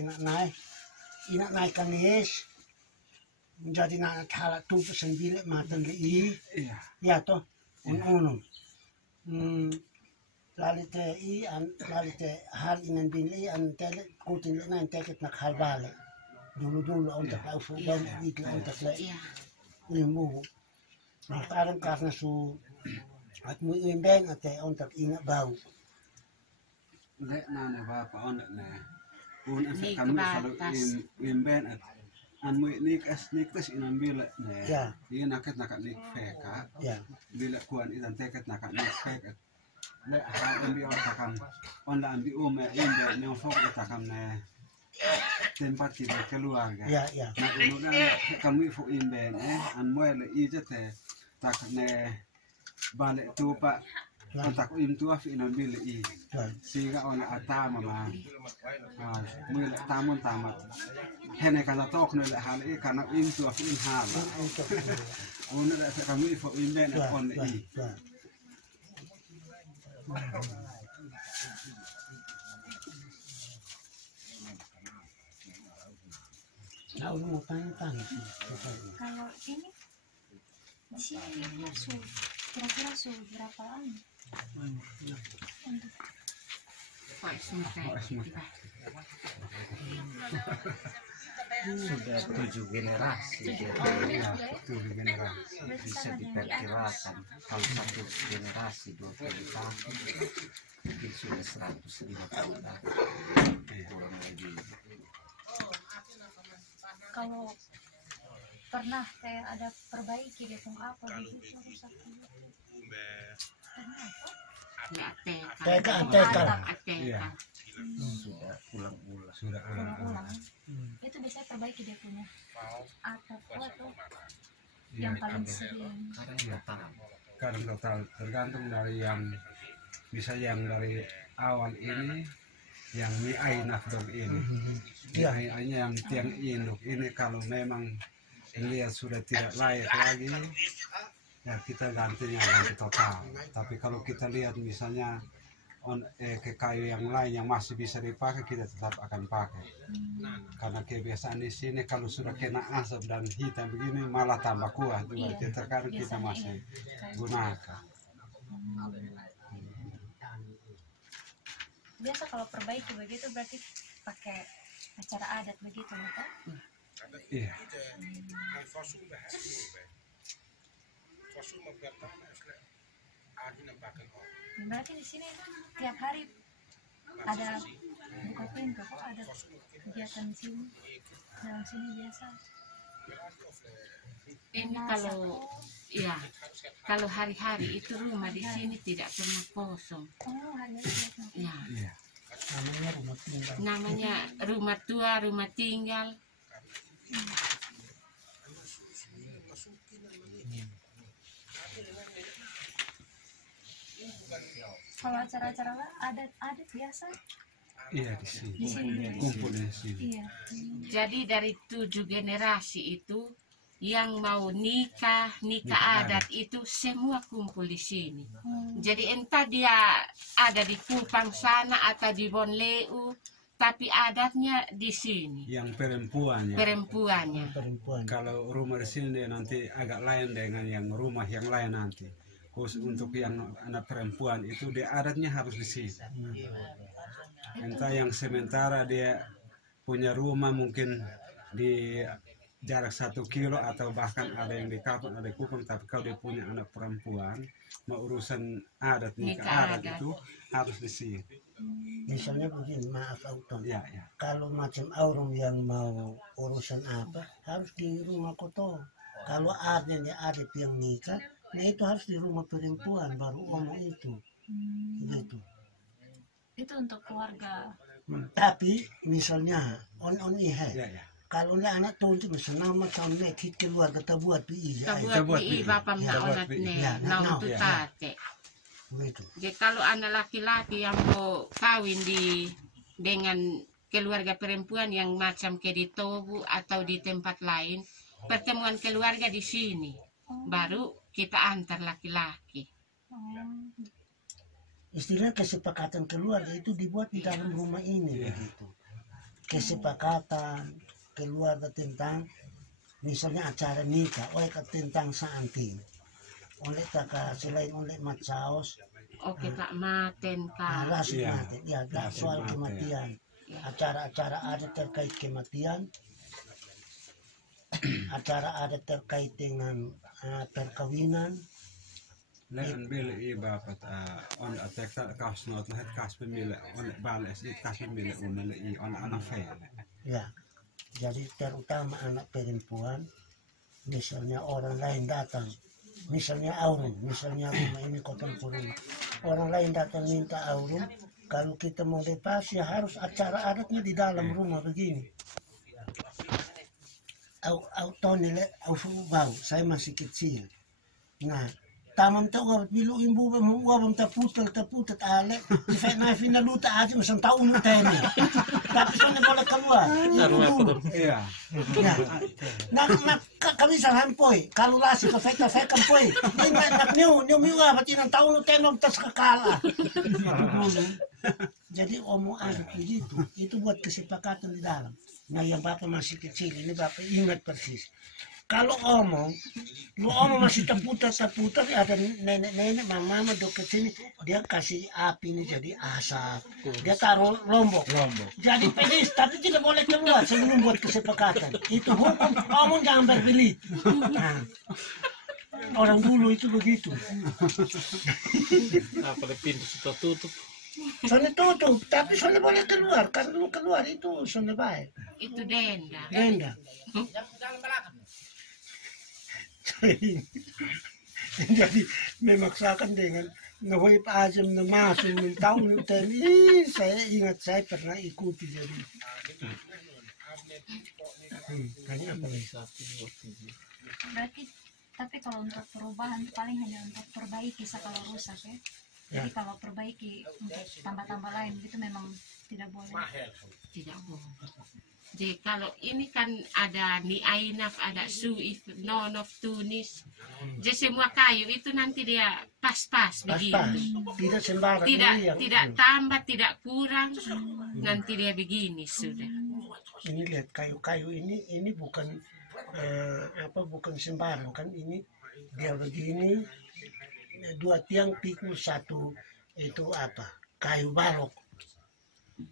enak naik, inak naik kanis, menjadi nak halak tu sendiri matan lei, ya toh, unun. Lalu te hal inan bini an tele kutin nan teket nak hal balik. Dulu untuk lau fuban itu untuk le ilmu. Nah sekarang karena su atmu imbeng ate untuk ingat bau. Lek nana bapa onak ne. Un asa kami selalu imbeng at anmu nik tes inan bila ne. Iya naket nakat nik feka. Bila kuan itan teket nakat nik feka. Lek hal ambi on takam on la ambi imbeng ne fok takam ne. Tempat kita keluarga. Nah kemudian kami fok imbeng anmu le ije te tak ne balik tu pak tak tu af inan bila i sehingga ona atama ma mula tamun tamat hene kana tok ne hal i kana tu af in hal ona kami fok imbeng on i Tahu mau tanya kalau ini di sini kira-kira berapa lama? Sudah 7 generasi bisa diperkirakan kalau satu generasi 20 tahun mungkin sudah 150 tahun kurang lebih. Kalau pernah kayak ada perbaiki gitu apa gitu rusak Teka. Sudah ulang-ulang. Itu biasanya perbaiki dia punya atap atau yang paling sering. Kadang total tergantung dari yang bisa yang dari awal ini yang mi'ai nafdog ini mi'ainya yang tiang induk ini kalau memang lihat sudah tidak layak lagi ya kita ganti total. Tapi kalau kita lihat misalnya ke kayu yang lain yang masih bisa dipakai kita tetap akan pakai karena kebiasaan di sini kalau sudah kena asap dan hitam begini malah tambah kuat berarti terkadang kita masih gunakan. Biasa kalau perbaiki begitu berarti pakai acara adat begitu kan? Iya. Berarti di sini tiap hari ada buka pintu kok ada kegiatan di sini dalam sini biasa. Ini kalau hari-hari itu rumah di sini tidak pernah kosong. Hari-hari. Namanya rumah tua, rumah tinggal. Kalau acara-acara adat biasa? Iya di sini. Kumpul di sini. Iya. Jadi dari 7 generasi itu yang mau nikah adat itu semua kumpul di sini. Jadi entah dia ada di Kupang sana atau di Bonleu, tapi adatnya di sini. Yang perempuannya. Kalau rumah di sini nanti agak lain dengan yang rumah yang lain nanti. Khusus untuk yang anak perempuan itu dia adatnya harus di sini. Entah yang sementara dia punya rumah mungkin di jarak 1 kilo atau bahkan ada yang di Kapang ada di Kupang, tapi kalau dia punya anak perempuan mau urusan adat nikah adat itu harus di sini. Misalnya begini, maaf Auton, kalau macam orang yang mau urusan apa harus di rumah kotor. Kalau ada yang nikah, nah itu harus di rumah perempuan baru omong itu, gitu. Itu untuk keluarga. Tapi misalnya kalau lah anak tuh itu misalnya macam nekit keluarga tabuat pi bapak menaulat nau tu tate. Jadi kalau anak laki-laki yang mau kawin dengan keluarga perempuan yang macam ke di Tobu atau di tempat lain, pertemuan keluarga di sini, baru kita antar laki-laki. Istilah kesepakatan keluarga itu dibuat di dalam rumah ini begitu. kesepakatan keluarga tentang misalnya acara nikah, oleh tentang saanting, oleh tak selain oleh matsaos, oke tak maten kak. langsung Iya. mati, ya soal Mati. kematian, acara-acara adat terkait kematian, acara adat terkait dengan perkawinan, Lehen bile i bapat on atekta kas not lehet kas pemile on bales i kas pemile unele i on anak fele. ya. Jadi terutama anak perempuan, misalnya orang lain datang, misalnya aurun, misalnya rumah ini kotong kurung, orang lain datang minta aurun, kalau kita mau lepas ya harus acara adatnya di dalam rumah begini. Au tonile au bau, saya masih kecil. Nah, taman tau gak bilu imbu bam taputat ale, saya na finaluta aja masang taun tani. Tapi soalnya boleh keluar. Iya. Ya. Nak kami salah poy. Kalau lasi ke feka poy. Ini nak new apa tinang tahu tenom tas kekala. Jadi omong ada begitu. Itu buat kesepakatan di dalam. Nah yang bapak masih kecil ini bapak ingat persis. Kalau lu omong masih terputar, ada nenek, mama deket sini, dia kasih api ini jadi asap, dia taruh lombok. Jadi pedis, tapi tidak boleh keluar sebelum buat kesepakatan. Itu hukum, omong jangan berbelit. Nah, orang dulu itu begitu. Apa pintu sudah tutup? Soalnya tutup, tapi soalnya boleh keluar. Kalau lu keluar itu soalnya baik. Itu denda. Denda. Jadi memaksakan dengan ngehoip azam na masuk ng taon ng tani. Saya ingat saya pernah ikuti jadi. Tanya apa lagi? Berarti tapi kalau untuk perubahan paling hanya untuk perbaiki kalau rusak ya. Jadi kalau perbaiki untuk tambah-tambah lain itu memang tidak boleh. Tidak boleh. Jadi kalau ini kan ada ni ainaf, ada suif, nonof, tunis. Jadi semua kayu itu nanti dia pas-pas begitu. Tidak sembarang. Tidak tambah, tidak kurang. Nanti dia begini sudah. Ini lihat kayu-kayu ini bukan bukan sembarang kan, ini dia begini, dua tiang pikul satu itu kayu balok.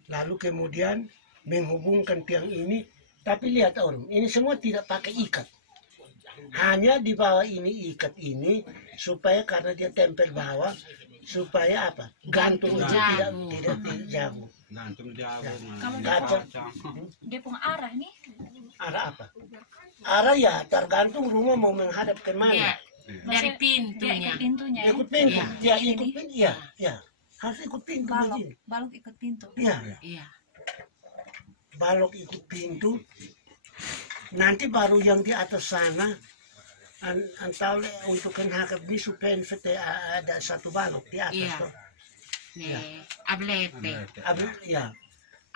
Lalu kemudian menghubungkan tiang ini, tapi lihat orang, ini semua tidak pakai ikat. Hanya di bawah ini ikat ini supaya karena dia tempel bawah supaya gantung tidak jauh. Gantung jauh. Kalau dia punya arah nih. Arah apa? Arah ya tergantung rumah mau menghadap kemana. Ya, dari pintunya. Ikut pintunya ya. Ikut pintu, ya ikut pintu, ya harus ikut pintu begini. Balok ikut pintu. Iya. Balok ikut pintu, nanti baru yang di atas sana antau untuk hakap ini supaya ada satu balok di atas. Iya. Ablete.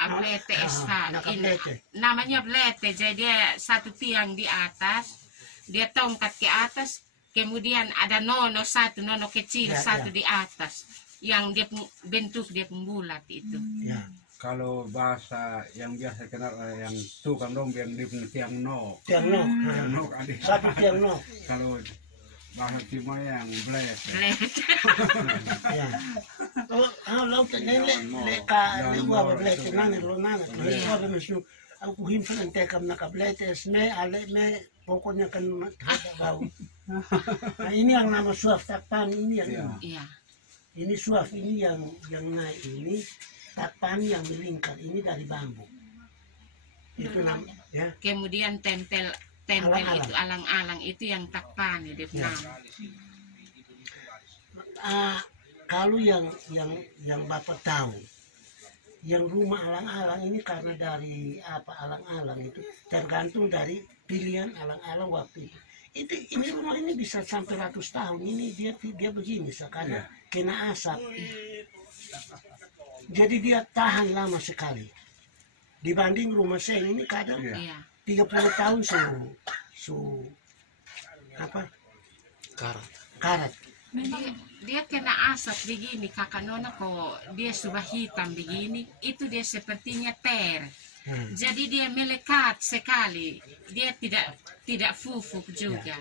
Ablete namanya ablete. Jadi dia satu tiang di atas, dia tongkat ke atas, kemudian ada nono kecil satu di atas, yang dia bentuk dia pembulat itu. Kalau bahasa yang biasa kenal yang tukang dong yang di tiang no. Satu tiang no. Kalau bahasa Timur yang blek. Ya. Laut nenek ka lewa blek nani ronana. Lewa mesu aku himpan tekam nakablek esme ale me pokoknya kan bau. Nah ini yang nama suaf tapan ini yang. Iya. Ini suaf ini yang naik ini. Tapan yang melingkar ini dari bambu. Itu namanya. Ya. Kemudian tempel Alang-alang. itu alang-alang itu yang tapan dia nama. Kalau yang Bapak tahu, yang rumah alang-alang ini karena dari alang-alang itu tergantung dari pilihan alang-alang waktu itu. Ini rumah ini bisa sampai ratus tahun ini dia begini sekarang kena asap. Jadi dia tahan lama sekali. Dibanding rumah saya ini kadang 30 tahun karat. dia kena asap begini kakak Nona kok dia sudah hitam begini, itu dia sepertinya ter. Jadi dia melekat sekali, dia tidak fufuk juga.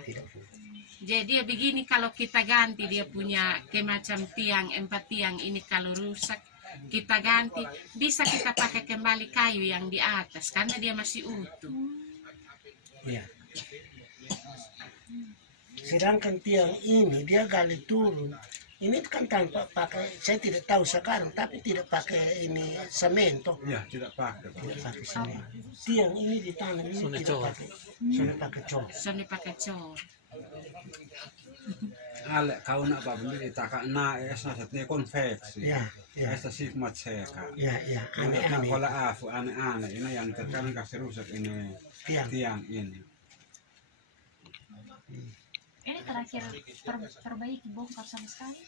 Jadi dia begini, kalau kita ganti dia punya macam tiang 4 tiang ini kalau rusak kita ganti, bisa kita pakai kembali kayu yang di atas karena dia masih utuh. Ya. Sedangkan tiang ini dia gali turun. Ini kan tanpa pakai, saya tidak tahu sekarang, tapi tidak pakai ini semen toh. Ya, tidak pakai. Tidak pakai semen. Tiang ini ditanam ini tidak pakai. Sudah pakai cor. Sudah pakai cor. Alek kau nak apa beli takak na esna satnya konveksi. Ya, ya. Esna sifmat seka. Ya, ya. Nak Aneh-aneh. pola afu aneh-aneh ini yang terkadang kasih rusak ini tiang ini. Ini terakhir perbaiki bongkar sama sekali.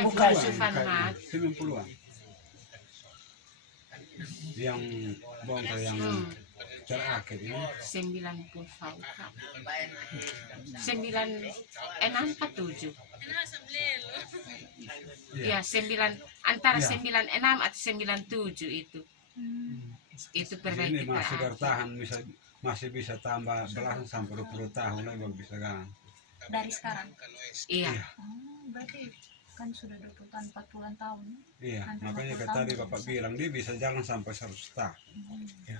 Bukan. 90-an. Yang bongkar yang terakhir ini 90 tahun. 9 7. Ya, 9 antara 96 atau 97 itu. Itu perbaiki ini masih terakhir. bertahan masih bisa tambah belasan sampai 20 tahun lagi baru bisa kan. Dari sekarang. Iya. Berarti kan sudah 20 tahun, 40-an tahun. Iya, makanya kayak tadi Bapak bilang dia bisa jalan sampai 100 tahun. Ya.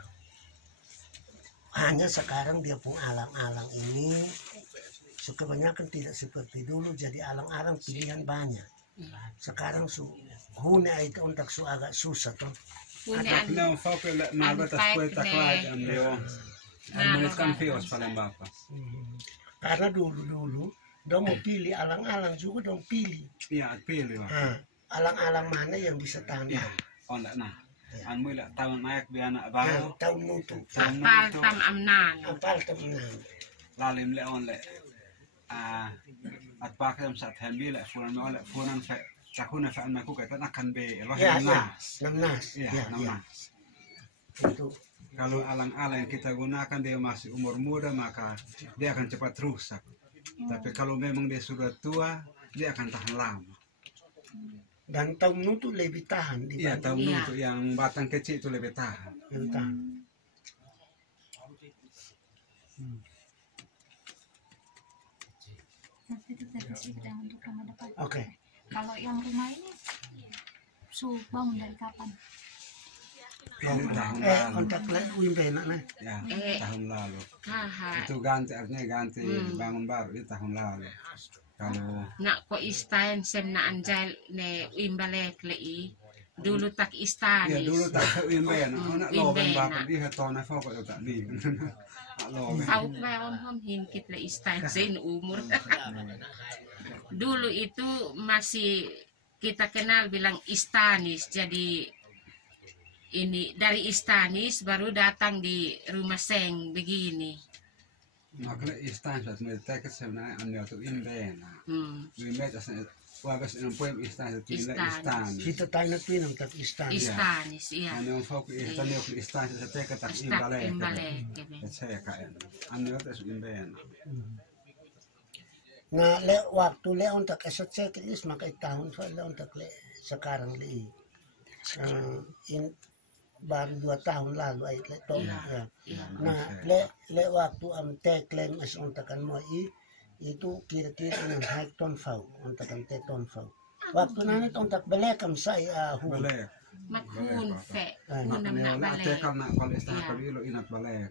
Hanya sekarang dia pun alang-alang ini kebanyakan tidak seperti dulu, jadi alang-alang pilihan banyak. Sekarang hune itu untuk agak susah tuh. Ada yang fokus na batas kueta klay ang Leo. Ang menitkan fios paling Bapak. Karena dulu dong mau pilih alang-alang juga dong pilih. Iya, pilih Pak. Alang-alang mana yang bisa tanam. Iya, enggak nah. An mo ila tahun naik bi anak baru. Tahun mutu. Apal tam amnan. Apal temenan. Lalim le on le. At pakai sa tembi le furan mo le furan fa takuna fa anku kata akan be loh Ya, nas. Namnas. Iya, nas. Itu. Kalau alang-alang yang kita gunakan dia masih umur muda maka dia akan cepat rusak. Tapi kalau memang dia sudah tua, dia akan tahan lama. Dan tahun mutu lebih tahan Iya, dibanding tahun untuk yang batang kecil itu lebih tahan. lebih tahan. Nanti itu prediksi kita yang untuk rumah depan. Oke. Kalau yang rumah ini bangun dari kapan? Tahun lalu. Kontak wimbe nak. Ya, tahun lalu. Haha. Itu ganti artinya ganti bangun baru itu tahun lalu. Kalau Nak ko istain sem na anjal ne imbalek lei. Dulu tak ya istanis. dulu tak wimben, anak loben bapak dia tona foko tak di. Loben. Tahu meron hom hinkit le istain sen umur. Dulu itu masih kita kenal bilang istanis. Jadi ini dari istanis baru datang di rumah seng begini. Makanya istan saat mereka sebenarnya anda tu wimben. Wimben asal wagas yang poem istan itu istan. Kita tanya tu nang tak istan. Istanis, iya. Anda yang foko istan yang istan saya kata Istak imbalek. imbalek. Saya kain. Anda itu wimben. Nga waktu le untuk esot seklis maka tahun so le untuk le sekarang le baru 2 tahun lalu ay le to ya. Nah le waktu am teklem es untakan mo itu kira-kira ng high ton fau untakan te ton fau. Waktu nanit untak belekam saya Balek. Makhun fe. Makanya Unam na nak balek. tekal nak kalau istan kalau inat balek.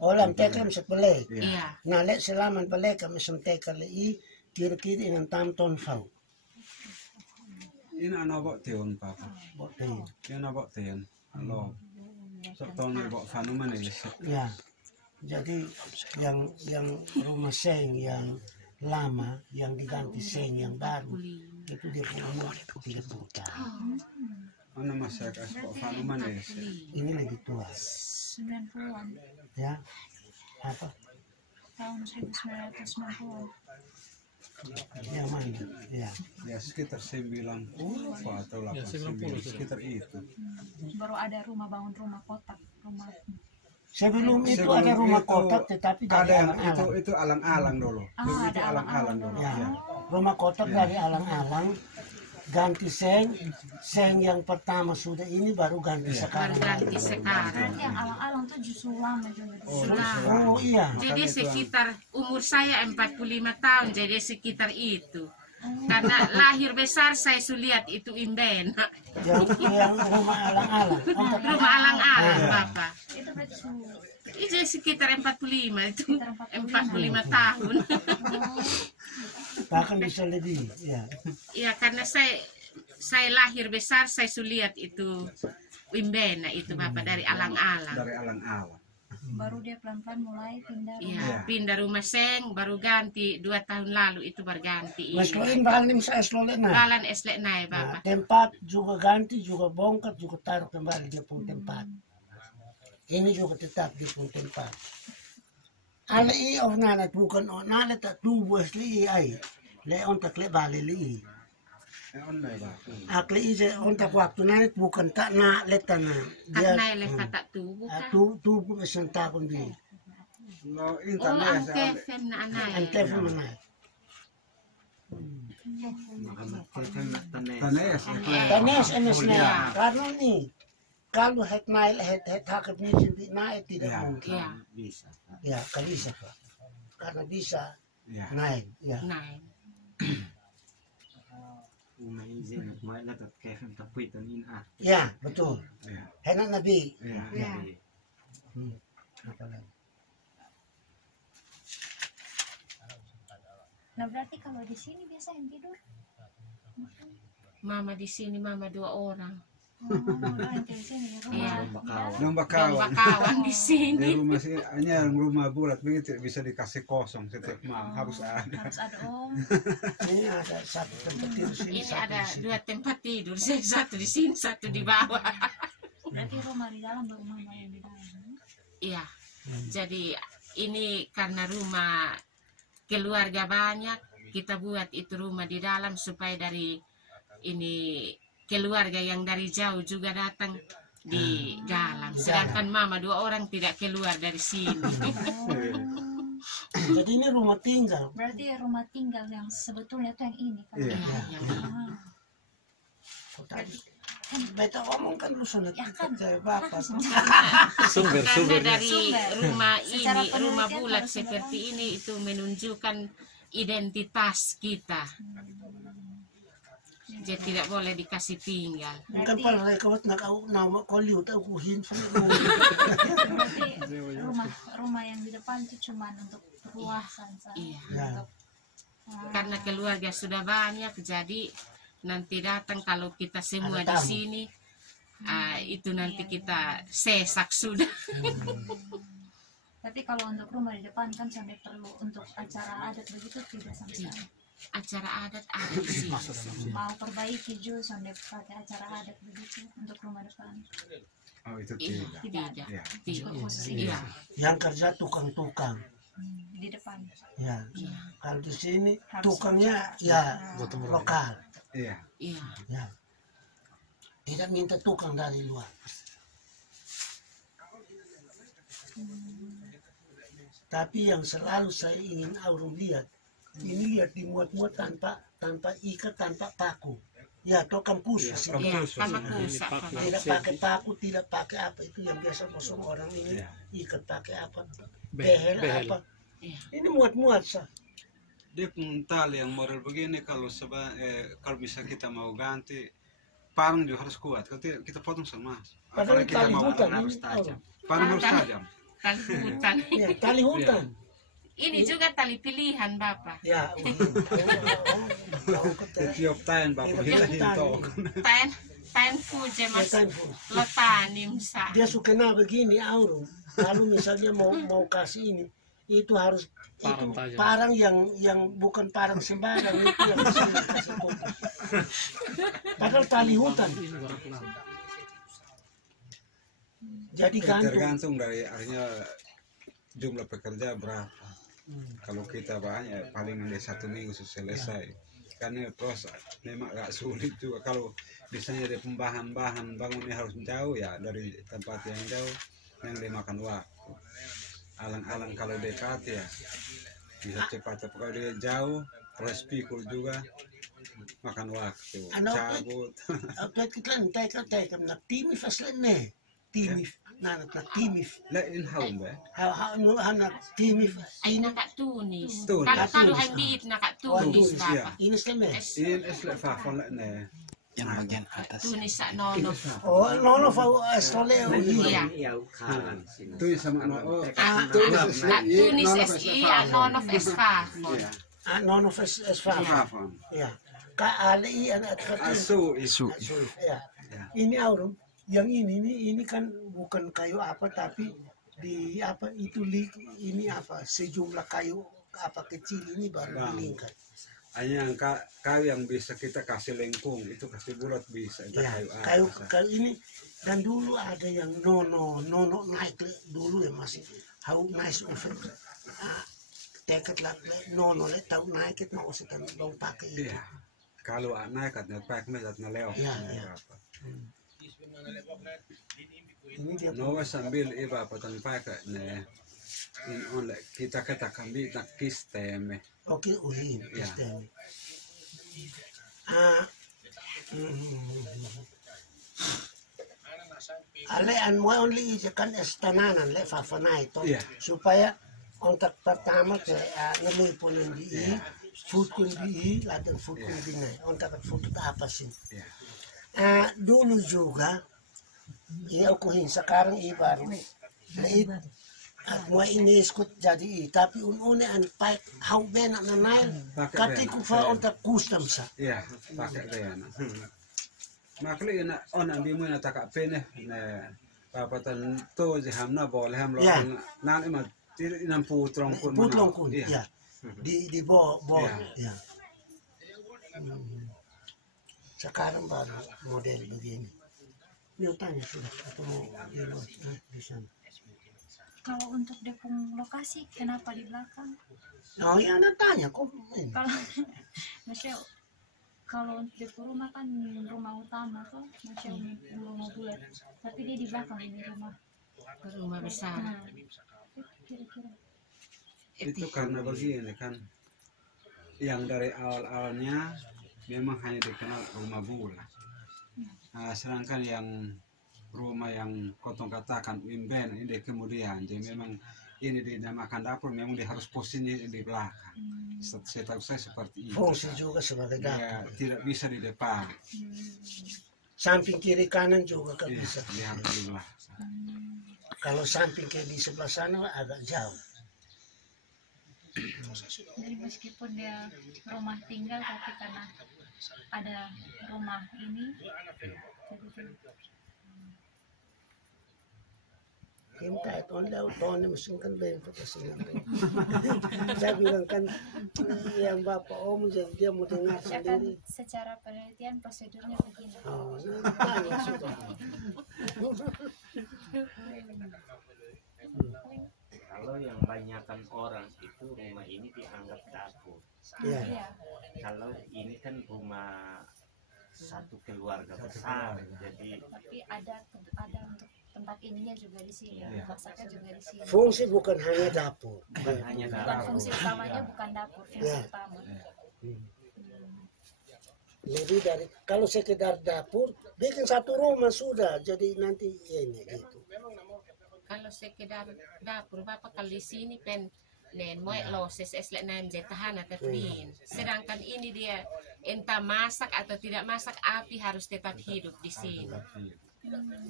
Olam teklem sa belek. Iya. Nah le selaman belekam esam tekal le kira-kira ng tam ton fau. Ini anak bok tiun papa. Ini anak bok tiun. Halo. Setahun ini bok fanu mana Ya, jadi yang rumah seng yang lama, yang diganti seng yang baru, itu dia punya umur 30 tahun. Mana masih kasih bok fanu mana Ini lebih tua, 90-an. ya. Apa? Tahun 1990-an. Yang mana? Ya. Ya sekitar 90 atau 80 sekitar itu. Baru ada bangun rumah kotak, rumah Sebelum itu Sebelum ada rumah itu kotak tetapi dari ada yang alang-alang. itu alang-alang dulu. Oh, Itu ada alang-alang dulu. Ya, Ya. rumah kotak dari alang-alang, ganti seng yang pertama sudah ini baru ganti Iya. sekarang. Ganti sekarang. Berarti yang alang-alang tuh justru lama juga di sini. Sudah. Oh iya, Jadi sekitar umur saya 45 tahun, jadi sekitar itu. Karena lahir besar saya sulihat itu Imben. yang rumah alang-alang. Oh, tapi- Rumah alang-alang, Iya. Bapak. Itu berarti Itu sekitar 45 itu. Sekitar 45 tahun. bahkan bisa lebih. Ya. Ya, karena saya lahir besar saya sulihat itu Imben, itu Bapak dari alang-alang. Dari alang-alang. baru dia pelan-pelan mulai pindah rumah. Iya, Iya. pindah rumah seng baru ganti 2 tahun lalu itu berganti. Mas Loin balim saya Slolen nah. Balan eslek naik Nah, Bapak. tempat juga ganti, juga bongkar, juga taruh kembali dia pun tempat. Ini juga tetap dia pun tempat. Ala i of nalat bukan o nalat at tubuh li ay. Le ontak le bali li. Online ba? Akli ije ontak waktu nalat bukan tak na letan na. Karena lekat tak tubuh kan. Tubuh isang takon di. Lo Oh, internet ang sa kefem na anay. Ang telepon mo na. Tanes. Tanes enes na. Karena ni. Kalau het nail het hakap ni hindi na tidak Ya. mungkin. Iya, Bisa. Ya, kalisa pa. Karena bisa Ya. naik. Ya. naik. Una izin kemarin at kefem tapi tanin Ya, betul. Ya. Henak Nabi. Ya. Ya. Apa lagi? Nah berarti kalau di sini biasa yang tidur Mama di sini, mama 2 orang. orang di sini Iya. rumah. Yang Yang bakawan. bakawan di Di sini. rumah sih hanya rumah bulat begitu bisa dikasih kosong setiap malam harus ada. Harus ada om. Ini ada satu tempat tidur sini, Ini satu ada di sini. 2 tempat tidur, saya satu di sini, satu di bawah. Berarti rumah di dalam baru mama yang di dalam. Iya. Jadi ini karena rumah keluarga banyak, kita buat itu rumah di dalam supaya dari ini keluarga yang dari jauh juga datang di dalam. Sedangkan mama 2 orang tidak keluar dari sini. Jadi ini rumah tinggal. Berarti rumah tinggal yang sebetulnya tuh yang ini kan. Iya. Iya, yang ini. Ah, Beta ngomong kan lu sudah ya kan. saya bapak. Karena dari rumah Secara ini, rumah penelitian bulat harus seperti ini itu menunjukkan identitas kita. Jadi tidak boleh dikasih tinggal. Mungkin Berarti, para kawat nama koliu tahu kuhin berarti rumah yang di depan itu cuma untuk perluasan saja. Iya. Ya. Karena keluarga sudah banyak, jadi nanti datang kalau kita semua Ada di tamu. sini, itu nanti kita sesak sudah. Tapi kalau untuk rumah di depan kan sampai perlu untuk acara adat begitu tidak sama sekali. Acara adat ada di sini. Mau perbaiki juga sampai pakai acara adat begitu untuk rumah depan. Oh itu Iya, tidak. tidak. Ya. Tidak. Khusus ini Iya. Yang kerja tukang-tukang. di depan. Ya. Iya. Kalau di sini Harus tukangnya ya lokal. Iya. Iya. Ya. Tidak minta tukang dari luar. Tapi yang selalu saya ingin Aurum lihat, ini lihat dimuat-muat tanpa ikat, tanpa paku. Ya, tokam khusus. Iya, sama kusa. Tidak pakai paku, tidak pakai apa itu yang biasa kosong orang ini Iya. ikat pakai apa? Behel apa? Iya. Ini muat-muat sah. Dia pun tali yang model begini kalau kalau bisa kita mau ganti parang juga harus kuat. Kalau kita potong sama. Padahal Apalagi kita tali mau hutan harus ini. tajam. Parang harus tajam. Tali hutan. Ya, tali hutan. Ini juga tali pilihan, Bapak. Ya, Tiap tahun bapak kita hintok. Tain fuje mas letanim sa. dia suka begini Aurum. Kalau misalnya mau kasih ini, itu harus itu parang yang bukan parang sembarang itu yang kasih kopi. Padahal tali hutan. Jadi gantung. Tergantung dari artinya jumlah pekerja berapa. Kalau kita banyak paling ada 1 minggu selesai. Karena terus memang agak sulit juga kalau misalnya ada pembahan-bahan bangunnya harus jauh ya dari tempat yang jauh. yang dimakan waktu. Alang-alang kalau dekat ya bisa cepat, tapi kalau dia jauh proses pikul juga makan waktu, cabut. Kita kan nak timif aslan ne. Timif, nak timif. Lain haum be. Nak timif. Ay nakatunis. Tunis. Kalau hindi nakatunis Tunis, Papa. Ini seme. In esle fafon ne. Yang bagian atas. Tunis sa nono. Oh, no fa estoleo. Iya. Tunis sama no. Tunis SI, nono FA. No fes fa. Fafon. Ya. Ka ali anak Asu Su. Ya. Ini aurum. Yang ini kan bukan kayu apa tapi di apa itu ini apa sejumlah kayu apa kecil ini baru dilingkar. Hanya yang kayu yang bisa kita kasih lengkung itu kasih bulat bisa. Ya, kayu ini dan dulu ada yang nono naik dulu ya masih how nice of it. Teket lah nono le tahu naik itu mau setan dong pakai itu. Iya. Kalau naik kan pakai mesat ngeleo. Iya. Ini dia No sambil iba patan pakai ne. In on kita kambi nak kisteme. oke ulin Ya. sistem. Ale an mo only ije kan estananan le fafana itu Iya. supaya untuk pertama ke nelipon di food kun di ladan food kun di nai untuk food apa sih? Ya. Dulu juga ini aku sekarang ibaru leit mo ini ikut jadi tapi unune an paik hau benak na nail katiku fa untuk kustam sa. Iya, pakai gayana. Makli na on ang bimo na taka pene na papatan to je hamna bol ham lo Ya. nan ima inam putrong kun Putlong kun, Iya. ya. Di bo Ya. ya. Sekarang baru model begini. Dia tanya sudah atau mau di sana. Kalau untuk Depung lokasi kenapa di belakang? Oh ya, anda tanya kok. Kalau maksudnya kalau untuk Depung rumah kan rumah utama tuh maksudnya rumah bulat, tapi dia di belakang ini Rumah besar. Nah, kira-kira Itu karena begini kan yang dari awal-awalnya memang hanya dikenal rumah bola. Sedangkan yang rumah yang kotong katakan wimben ini kemudian jadi memang ini dinamakan dapur memang dia harus posisinya di belakang. Setahu saya seperti itu. Fungsi juga sebagai Ya, dapur. tidak bisa di depan. Samping kiri kanan juga kan Iya, bisa. dia harus di belakang. Kalau samping kayak di sebelah sana agak jauh. jadi meskipun dia rumah tinggal tapi karena ada rumah ini jadi Kita itu tahun ini mesin kan bayang petasin. Saya bilang kan yang bapak om jadi dia mau dengar ya kan sendiri. secara penelitian prosedurnya begini. Oh, tanya sudah. Kalau yang banyakkan orang itu rumah ini dianggap dapur. Iya. Iya. Kalau ini kan rumah satu keluarga besar, jadi Tapi ada untuk tempat ininya juga di sini, masaknya juga di sini. Fungsi bukan hanya dapur. bukan hanya Bukan dapur. fungsi utamanya bukan dapur, fungsi Ya. utama. Jadi dari kalau sekedar dapur, bikin satu rumah sudah. Jadi nanti ini gitu. Kalau sekedar dapur Bapak kalau di sini pen nen moe lo seslek nanje tahan atau din. Sedangkan ini dia entah masak atau tidak masak api harus tetap hidup di sini.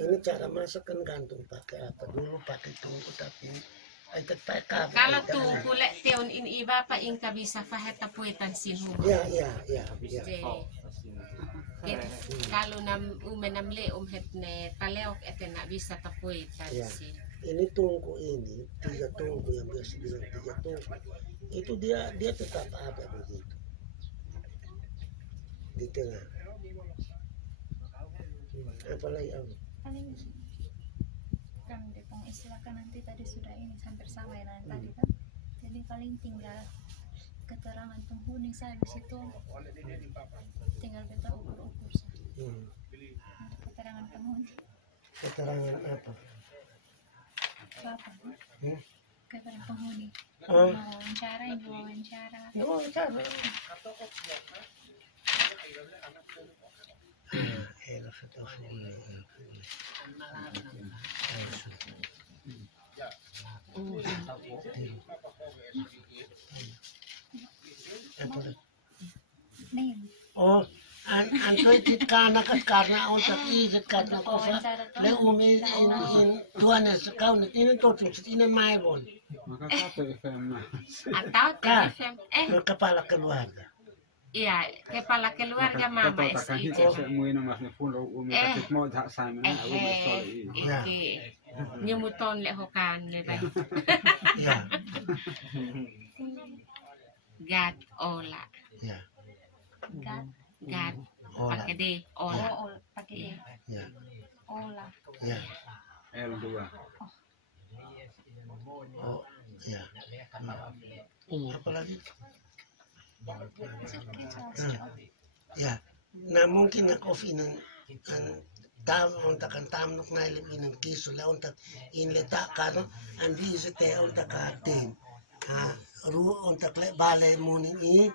Ini cara masak kan gantung pakai apa dulu pakai tungku tapi ikat pakai kabel. Kalau tunggu lek teon ini Bapak ingka bisa fahet tapuetan sinhu. Ya. Jadi kalau nam le het ne taleok ete nak bisa tapuetan Ya. sini. Ini tungku ini 3 tungku yang biasa bilang 3 tungku. Itu dia tetap ada begitu di tengah. Apalagi Paling kan Depong istilahkan nanti tadi sudah ini hampir sama ya nanti tadi kan. Jadi paling tinggal keterangan penghuni saya di situ tinggal beta ukur saja. Untuk keterangan penghuni keterangan apa? Bapak Hmm? kepada penghuni Oh, wawancara yang diwawancara. oh, sabi. Era sa telefoon. Nih Oh, an toy tit kana kat karna on tak izet kat na kofa. Le umi in tuan es kau na tin to tin mai bon. Maka kata FM na. Atau Kak. TFM Kepala keluarga. iya kepala keluarga mama Kata SI. hito sa umuwi na mas ni pulo umi kapit mo sa sa amin na umi soli. Iki nyemuton le hokan le ba. Ya, Gad ola. ya, gat Gad Ola. pakai D ola. pakai D ya, olah. ya. L2. Oh, ya. Apa lagi? Ya, na mungkin na kofi ng tam unta kan tam nuk na ilim inang kiso la unta inleta ka no andi isite unta ka ten ru unta kle bale munin i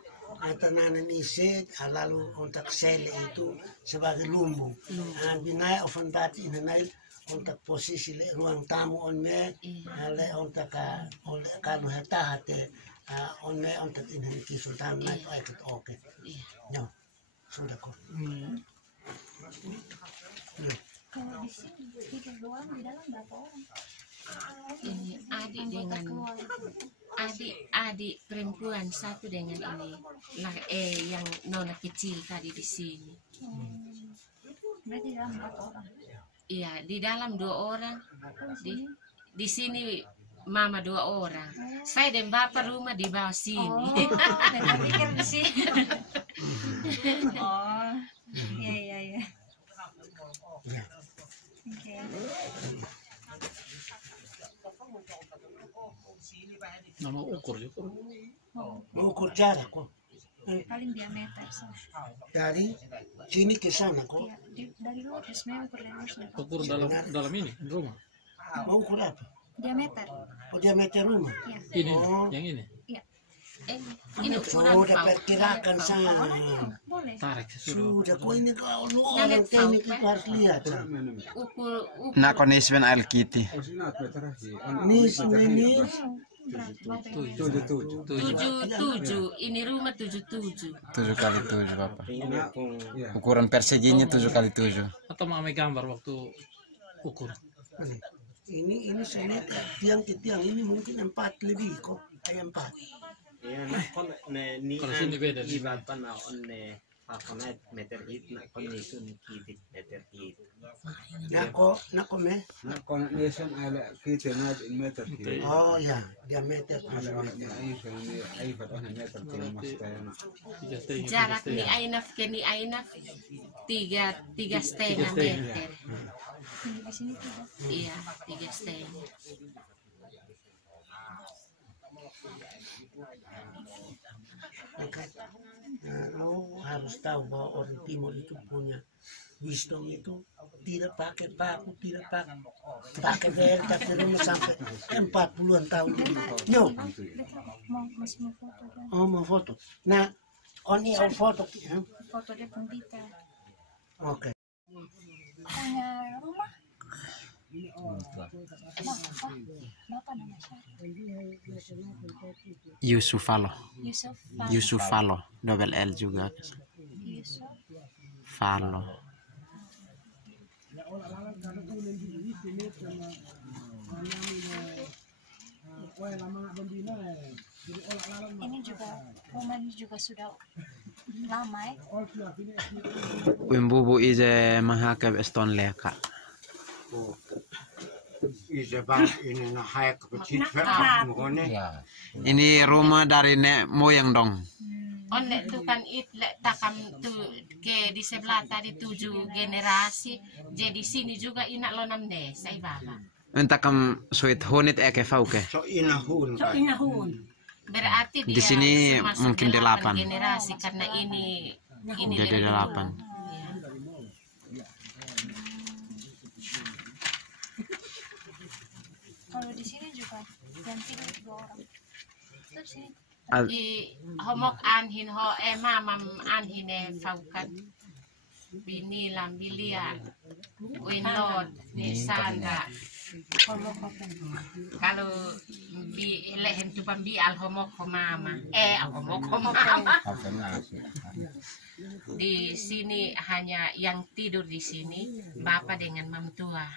antananan isit lalu unta sele itu sebagai lumbu binaya ofendat inanail unta posisi le ruang tamu onme le unta ka kanu heta hate onme unta inang kiso tam na itu oke no sudah kok. Kalau di sini tidur doang, di dalam berapa orang? Ini adik dengan adik perempuan satu dengan ini yang nona kecil tadi di sini. Berarti di dalam 4 orang. Iya di dalam 2 orang di sini mama 2 orang. Saya dan bapak rumah di bawah sini. Saya pikir di sini. Oh, iya. Oke. Nama ukur ya. Ukur jarak kok. Paling diameter sih. Dari sini ke sana kok. Iya, dari lurus memang ukur dari lurus. Ukur dalam ini rumah. Mau ukur apa? Diameter. Oh diameter rumah. Iya. Ini, Oh. yang ini. Iya. Ini ukuran Sudah kau. perkirakan sana. Boleh. Tarik sudah. Sudah kok ini kau lu orang teknik itu harus lihat. Ukur Na konisben alkiti. Nis. Tujuh. 77. Ini rumah 77. 7 kali 7 Bapak. Ukuran perseginya 7 kali 7. Atau mami gambar waktu ukur. Ini saya lihat tiang ke tiang ini mungkin 4 lebih kok. Kayak 4. Iya, nah kon ni Kalau sini beda nih. iba pa na on pakonat meter hit na kon ni sun kitit meter hit. Nako me. Na kon nation ala kita na in meter kilo. Oh ya, diameter Ala ala ni ay fa on meter kilo mas tayo na. Jarak ni Ainaf ke ni Ainaf 3,5 meter. Di sini tidak. Iya 3,5. Oke. Lo harus tahu bahwa orang timur itu punya wisdom itu tidak pakai paku, tidak pakai bel, tapi rumah sampai 40-an tahun. Yo, Masih mau foto kan? oh mau foto. Nah, oni on foto. Foto dia pun bisa. Oke. Punya rumah. Bapak nama siapa? Yusufalo. Yusuf. Yusufalo. Double L juga. Yusuf. Falo. Ini juga rumah ini juga sudah lama ya. Wimbubu ije mahakab eston leka. Ini rumah dari nek moyang dong. On nek tu kan lek takam tu ke di sebelah tadi 7 generasi. Jadi sini juga inak lonam desa baba. Entakam suit honit eke fauke. Berarti dia Di sini termasuk mungkin 8 generasi karena ini jadi lebih 8. dulu. Kalau di ganti 2 orang. Terus ini I homok anhin ho mamam anhine faukan binilam bilia winod ni sanda kalau bi lehen tu pambi al homok ho mama al homok ho mama di sini hanya yang tidur di sini bapak dengan mam tua,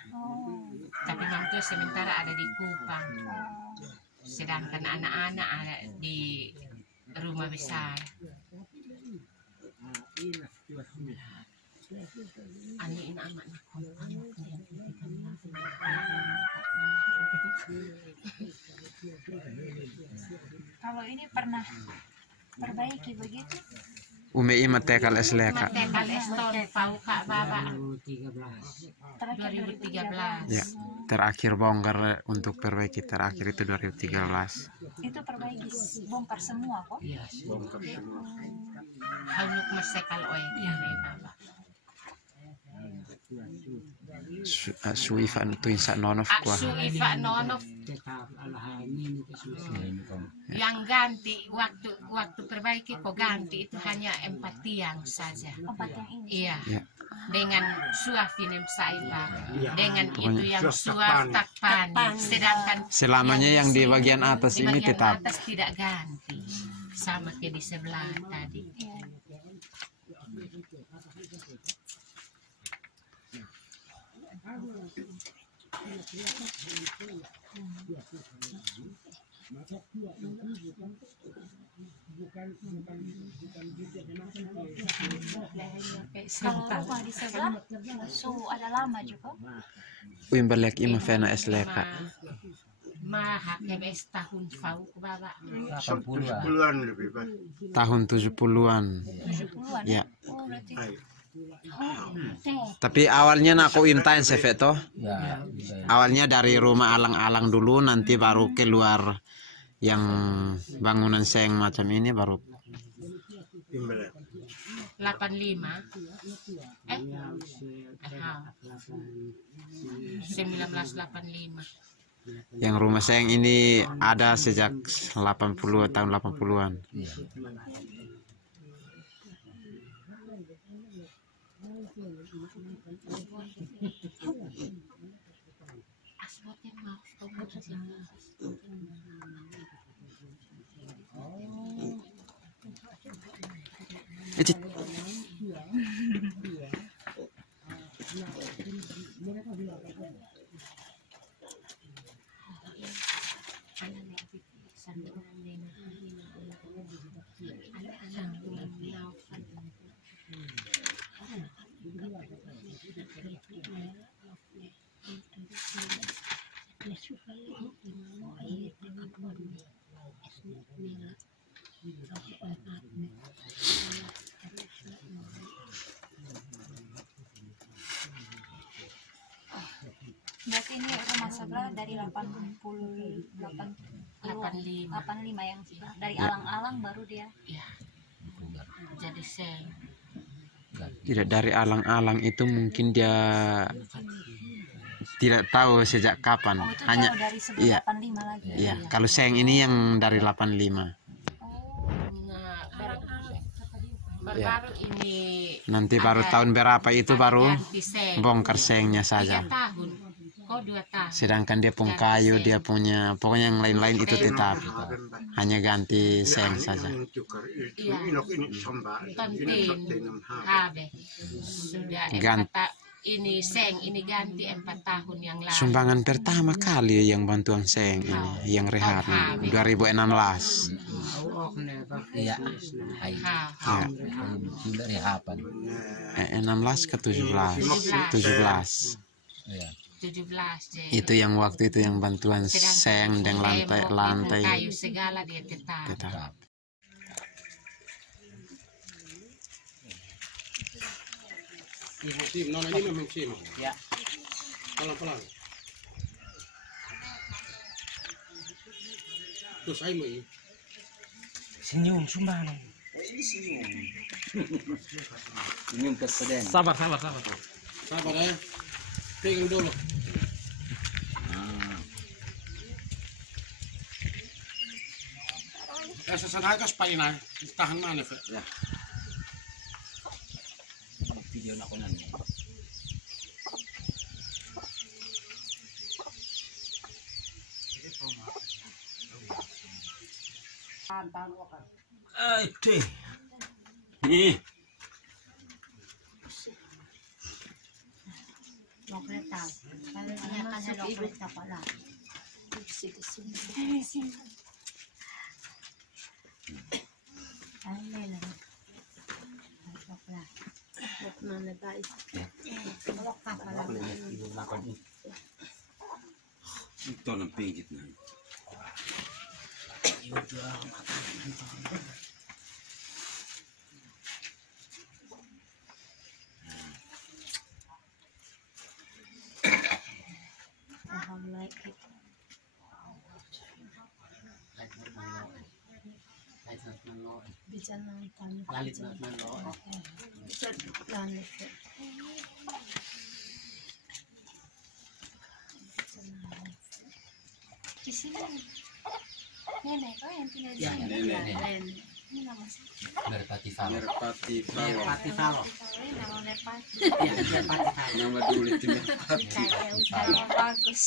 tapi mam tua sementara ada di Kupang, sedangkan anak-anak ada di rumah besar. Aniin amat kalau ini pernah perbaiki begitu? Umi matekal esleka. Matekal eston pau kak baba 2013. Ya, terakhir bongkar untuk perbaiki terakhir itu 2013. Itu perbaiki bongkar semua kok? Iya, bongkar semua. Haluk masekal oy baba. Suifa tuin sa nonof kwa. Suifa nonof. Yang ganti waktu perbaiki kok ganti itu hanya 4 tiang saja. 4 tiang ini. Iya. Ya. Dengan suafinem saiba. Dengan itu yang suaf takpan. Sedangkan Selamanya yang di bagian atas di ini bagian tetap. atas tidak ganti. Sama kayak di sebelah tadi. Kalau rumah di sebelah ada lama juga. Uim balik ima fena esleka. Maha kebes tahun fau baba. 70-an lebih Pak. Tahun 70-an. 70-an. Ya. Oh, berarti. Tapi awalnya aku intain sefet toh. Awalnya dari rumah alang-alang dulu, nanti baru keluar yang bangunan seng macam ini baru 85. 1985. yang rumah seng ini ada sejak 80 tahun 80-an. Icit. Berarti ini rumah sebelah dari 85 yang dari alang-alang baru dia. Ya. Jadi seng. Tidak dari alang-alang itu mungkin dia tidak tahu sejak kapan. Oh, itu hanya dari sebelum iya. 85 lagi. Iya, kalau seng ini yang dari 85. Oh. Nah, baru ini Nanti baru tahun berapa itu baru ganti seng. bongkar sengnya 3 saja. tahun. Oh 2 tahun. Sedangkan dia pun kayu, dia punya pokoknya yang lain-lain itu tetap. Hanya ganti seng saja. Iya. Tontin habe. Sudah Ganti. ini seng ini ganti 4 tahun yang lalu. Sumbangan pertama kali yang bantuan seng ini, yang rehab 2016. Iya. Ha. Sudah rehapan. 16 ke 17. 17. Iya. 17 Itu yang waktu itu yang bantuan seng dan lantai kayu segala dia tetap. tetap. Sim, nona ini memang sim. Ya. Pelan-pelan. Terus ayo mau Senyum sumbangan. Senyum kesedihan. Sabar. sabar ya. Pegang dulu. Saya sengaja supaya tahan mana, Fe? Ya. Video ako nan. Ay, deh. Nih. Mau kereta. Kalau dia kan ada kereta pala. Ito ng pingit na. Lalit na nalo. Di sini nenek kok yang tinggal di Ya, sini. nenek. Ini nama sih. Merpati Falo. Merpati Falo. Merpati Falo. Ini nama Merpati. Ya, Merpati Falo. Nama dulu itu Merpati. Nama bagus.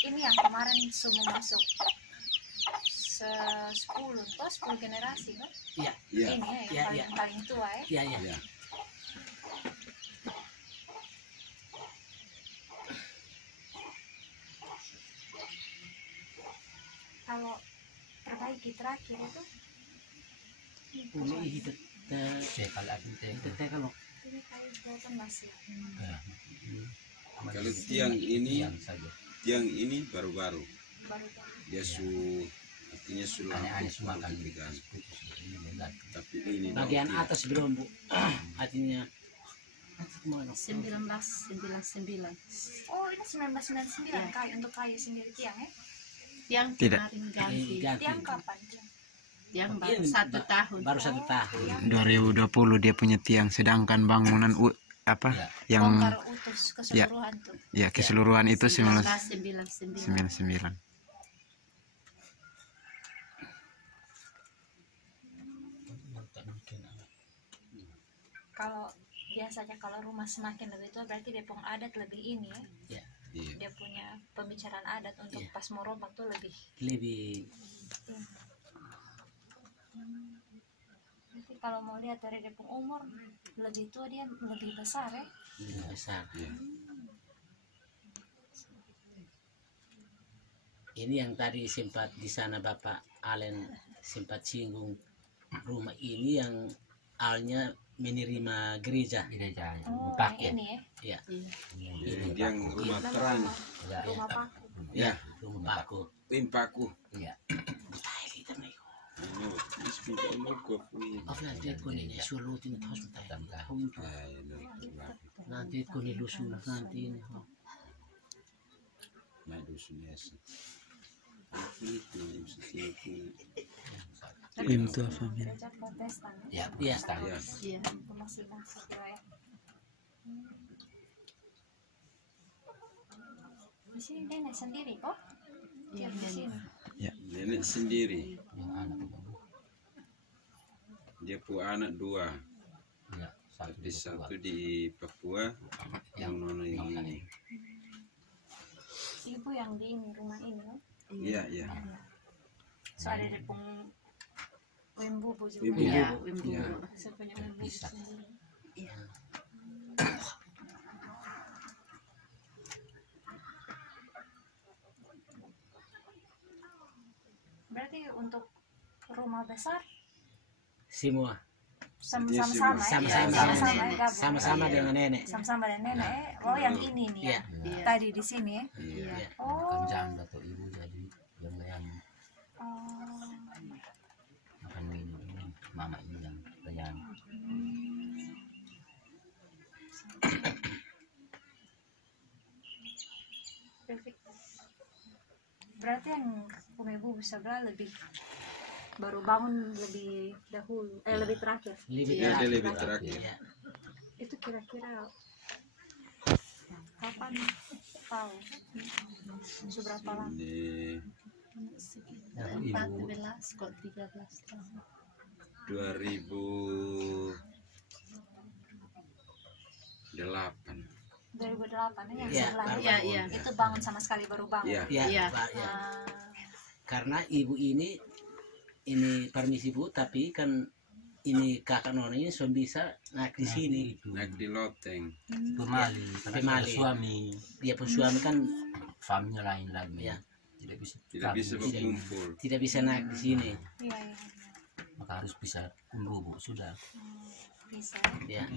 Ini yang kemarin semua masuk 10 generasi kan? Iya. Iya. Ini ya, Iya, yang iya. paling tua ya. Iya, iya. Ya. Kalau perbaiki terakhir itu Ini hidup kalau aku hidup kalau ini kayak buatan masih. Kalau tiang ini, yang saja. tiang ini baru-baru. Baru Dia artinya sudah Aneh-aneh semua kan kan. putus ini bulan. Tapi ini Bagian tidak. atas belum, Bu. Artinya 1999. Oh ini 1999 kayu untuk kayu sendiri tiang ya? Yang Tidak. kemarin ganti. ganti. Tiang kapan? Yang baru Ini 1 tahun. Baru 1 tahun. 2020 dia punya tiang, sedangkan bangunan apa Ya. yang Bongkar utus keseluruhan tuh. ya keseluruhan itu 1999. 1999. Kalau biasanya kalau rumah semakin lebih tua berarti dia punya adat lebih ini ya. Ya. Iya. Dia punya pembicaraan adat untuk Iya. pas mau rombak tuh lebih. Lebih Nanti kalau mau lihat dari dia punya umur lebih tua dia lebih besar ya. besar. Iya. Ini yang tadi sempat di sana Bapak Allen sempat singgung, rumah ini yang awalnya menerima gereja. Oh, Pakai. yang ini ya. Ya. Jadi dia yang rumah terang. Rumah paku. Ya. Rumah paku. Impaku. Ya. Ano, please be the Lord of me. Nanti ko ni sulutin at hospital. Ay, no. Nanti ko ni lusun nanti ini. May dusun yes. Itu sesuatu. Into family. Gereja Protestan Ya, ya. ya. Ya. Iya. Itu masih bangsa tua ya. Di sini nenek sendiri kok. Iya, Di nenek. sini. Nenek sendiri. Yang anak itu. Dia punya anak 2. Ya, Tapi satu di Papua, yang nono ini. Ibu yang di ini rumah ini kan. Iya, iya. So ada di pung Wembubu juga. Ibu. Iya, Ya. Wimbu. Saya punya Wembubu Bisa. sendiri. Iya. Berarti untuk rumah besar semua sama-sama semua. ya? Sama-sama. Sama-sama ya, gabung. sama-sama dengan nenek. Sama-sama dan nenek. Oh yang ini nih ya. Iya. Tadi di sini ya. Iya. Ya. Oh. Janda atau ibu jadi yang Oh. makan minum ini mama ini yang penyayang. Berarti yang punya ibu sebelah lebih baru bangun lebih dahulu, lebih terakhir. Lebih Ya, dia terakhir. lebih terakhir. Ya. Itu kira-kira kapan tahu. Seberapa lama? Ini 14 kok 13 tahun. 2008. 2008 ya, Iya, setelah baru Iya. itu bangun sama sekali baru bangun. Iya. Ya, Iya. Pak, ya. Ah, Karena ibu ini permisi Bu, tapi kan ini kakak nona ini sudah bisa naik di sini. Naik di loteng. Pemali, Pemali. suami, Dia pun suami kan famnya lain lagi. Ya. Tidak bisa berkumpul. tidak bisa naik di sini. iya. Maka harus bisa kumpul sudah. Bisa. Ya.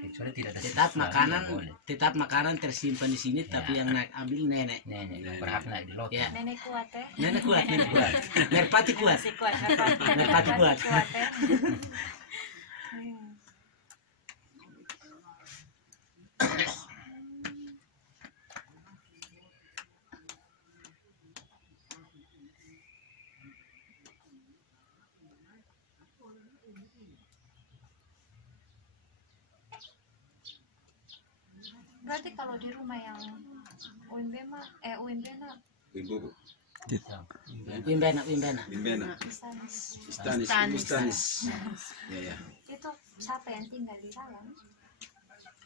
Kecuali tidak ada Tetap siswa, makanan, tidak boleh. tetap makanan tersimpan di sini, tapi Ya. yang naik ambil nenek. Nenek berhak naik di loteng. Ya. Nenek kuat ya. Nenek kuat, nenek kuat. Merpati kuat. Masih kuat, merpati. Merpati kuat. Kuat ya. Hmm. Berarti kalau di rumah yang UMB Ibu, Wimbena. Bimbena, Istanis. Ya, ya. itu siapa yang tinggal di dalam?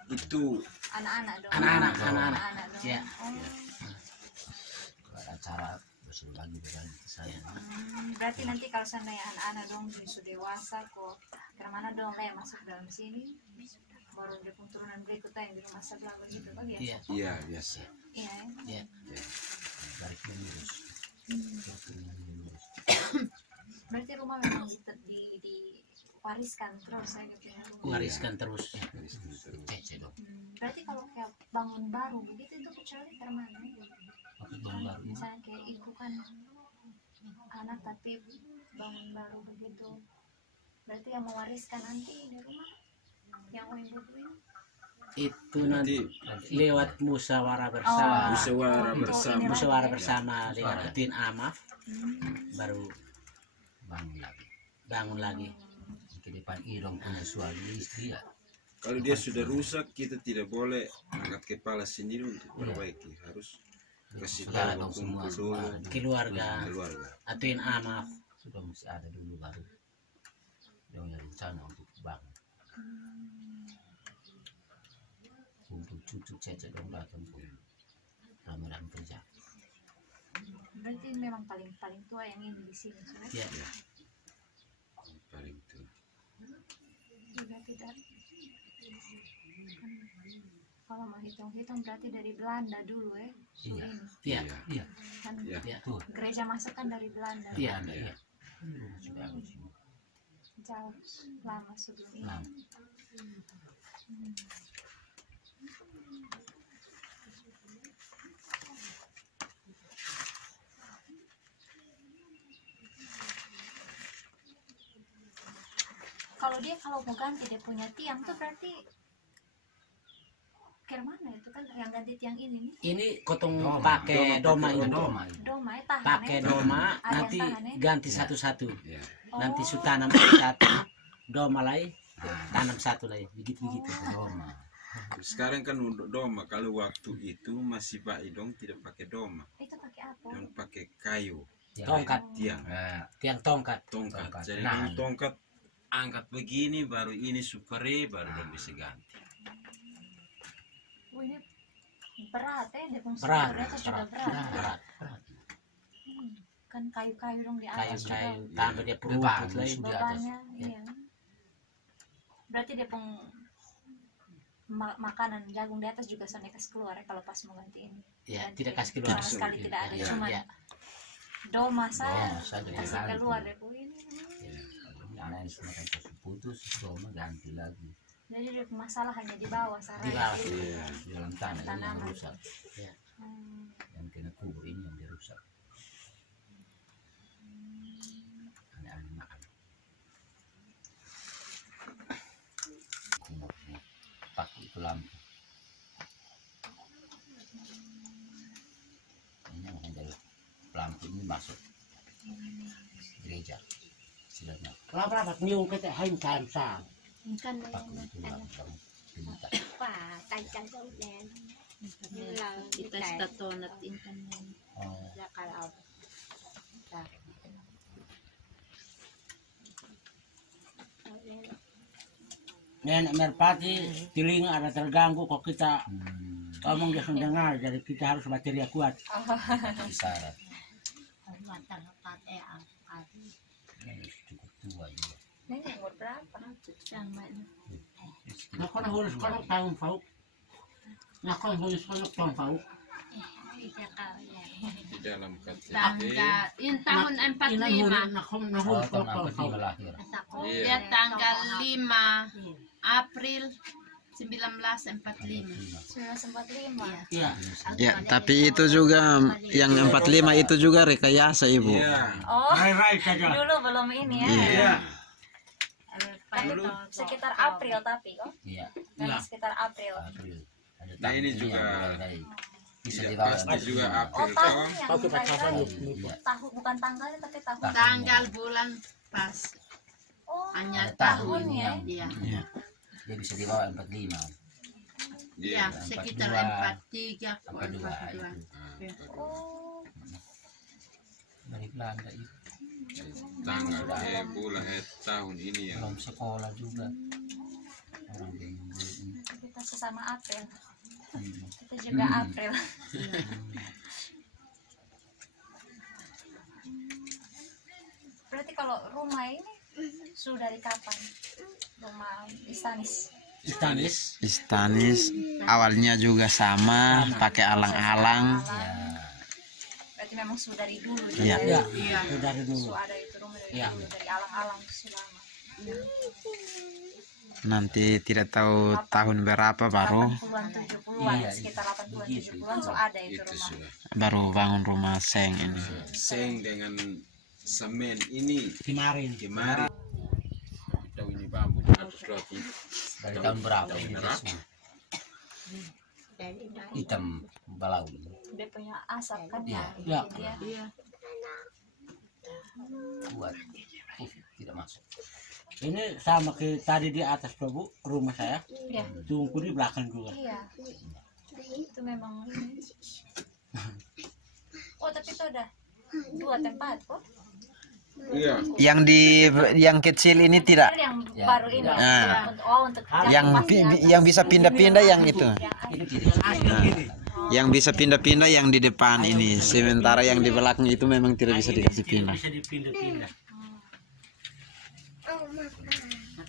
Itu Anak-anak dong. Anak-anak. dong. Ya. Oh. Acara berbagi dengan saya. Berarti nanti kalau seandainya anak-anak dong sudah dewasa kok kemana dong lah yang masuk dalam sini baru dia pun turunan berikutnya yang di rumah sebelah begitu kan biasa. Iya. iya biasa. Iya. Ya? Ya. Dari lurus. Berarti rumah memang diwariskan terus saya gitu. Wariskan terus. Cece dong. Berarti kalau kayak bangun baru begitu itu kecuali ke mana? Maksudnya baru ini Misalnya kayak ibu kan anak tapi bangun baru begitu. Berarti yang mewariskan nanti di rumah yang ibu ini? Itu nanti lewat musyawarah bersama. Musyawarah Untuk bersama. ini Musyawarah lagi. bersama dengan ketin amaf baru bangun lagi. bangun lagi. Ke depan idong punya suami istri ya. Kalau dia sudah rusak, kita tidak boleh angkat kepala sendiri untuk perbaiki. Harus kasih Sudah tahu dong semua kumpul dulu Keluarga keluarga. atuin amaf. sudah mesti ada dulu baru yang rencana untuk bangun. Kumpul cucu Cece dong datang pun ramadan kerja. Berarti memang paling tua yang ini di sini, sudah. Ya. Paling tua. Juga tidak. Kalau mau hitung-hitung berarti dari Belanda dulu ya. Iya. Ini. Ya. Iya, Kan Ya. Ya. tuh. gereja masuk kan dari Belanda. Iya. Iya. Sudah habis ini. Jauh lama sebelum ini. Nah, Kalau dia mau ganti dia punya tiang tuh berarti ke mana itu kan yang ganti tiang ini nih? Ini kotong pakai doma ini. doma ini. Doma ya tahan Pakai ya. doma Ada yang nanti tahan ya? ganti satu-satu. Ya. Nanti Oh. su tanam satu, doma lagi, tanam satu lagi, begitu-begitu. Doma. Sekarang kan untuk doma, kalau waktu itu masih Pak Idong tidak pakai doma, Itu pakai apa? dan pakai kayu, Tongkat, tiang, Nah, tiang tongkat. tongkat. Tongkat. Jadi Nah. dengan tongkat angkat begini, baru ini supere, baru dong bisa ganti. Oh, ini berat ya, dia fungsi Berat, beratnya sudah berat. Berat. Kan kayu-kayu dong di atas Kayu-kayu, juga. tambah dia perut Beban, lagi. sudah. Bebannya, Ya. iya. Berarti dia makanan jagung di atas juga soalnya kasih keluar ya kalau pas mau ganti ini. Ya, Ganti tidak kasih keluar. sama sekali tidak ada, Ya, cuma ya. doma saya Doma saja kasih diganti. keluar deh Bu ini. anak yang sudah kasih putus, doma ganti lagi. Jadi dia masalah hanya di bawah sarang. Di bawah. gitu. Iya. Di dalam tanah ini yang Tanaman. rusak, Ya. yang kena kubur ini yang dirusak. Aneh-aneh makan. Pakai itu lampu. Ini yang dari lampu ini masuk gereja. Istilahnya Berapa nyung kita hain sam. Kan pakai itu lampu. Diminta. Pak, tay dong đen. Kita statonat internet. Nenek merpati telinga ada terganggu kok kita ngomong dia dengar, jadi kita harus bateria kuat. Isyarat. Cukup tua juga. Nenek umur berapa? Sama. Nah, kalau harus kalau tahun pauk. Nah, kalau harus kalau tahun pauk. Di dalam KTP. Tahun 45. Oh, tahun 45 lahir. Dia tanggal 5 April 1945. 1945. Iya. Ya, tapi itu juga yang 45 itu juga rekayasa, Ibu. Oh, Rai saja. dulu belum ini ya. Iya. Tapi sekitar April tapi kok. Iya. Karena sekitar April. April. Ada Nah, ini tahun juga yang mulai bisa ya, dibawa. pasti juga Oh, April tahun toh. yang Pakai pacaran Iya. tahu bukan tanggalnya tapi tahun. Tanggal bulan pas. Oh, Hanya Ada tahun tahunnya. yang Iya. dia bisa dibawa 45. Ya, sekitar 43 42 42. itu. Oh, Dari Belanda itu. Tanggal bulan tahun ini ya. Belum sekolah juga. Orang Belanda ini. kita sesama April. Hmm. Kita juga April. Berarti kalau rumah ini sudah dari kapan? Rumah Istanis. Istanis awalnya juga sama, pakai alang-alang. Berarti memang sudah dari dulu. Iya. juga. Iya. Dari dulu. Sudah ada itu rumah dari Iya. dulu, dari alang-alang sudah lama. Nanti tidak tahu tahun berapa baru 80-an 70-an Iya, sekitar 80-an 70-an so ada itu Itu rumah. sudah. baru bangun rumah seng ini. Seng dengan semen ini Kemarin. kemarin. Tahu ini bambu atas roti. Dari tahun berapa ini? merah. Hitam balau. Dia punya asap kan Iya. ya. Iya. Dia Kuat. Tidak masuk. Ini sama ke tadi di atas tuh, Bu, rumah saya. Iya. Tungku di belakang juga. Iya. Itu memang ini. Oh, tapi itu ada 2 tempat kok. Iya. Yang kecil ini tidak. Yang Ya. baru ini. Nah. Untuk Yang yang bisa pindah-pindah yang itu. Ini tidak. Yang bisa pindah-pindah yang di depan ini. Sementara yang di belakang itu memang tidak bisa dikasih pindah. Bisa dipindah-pindah.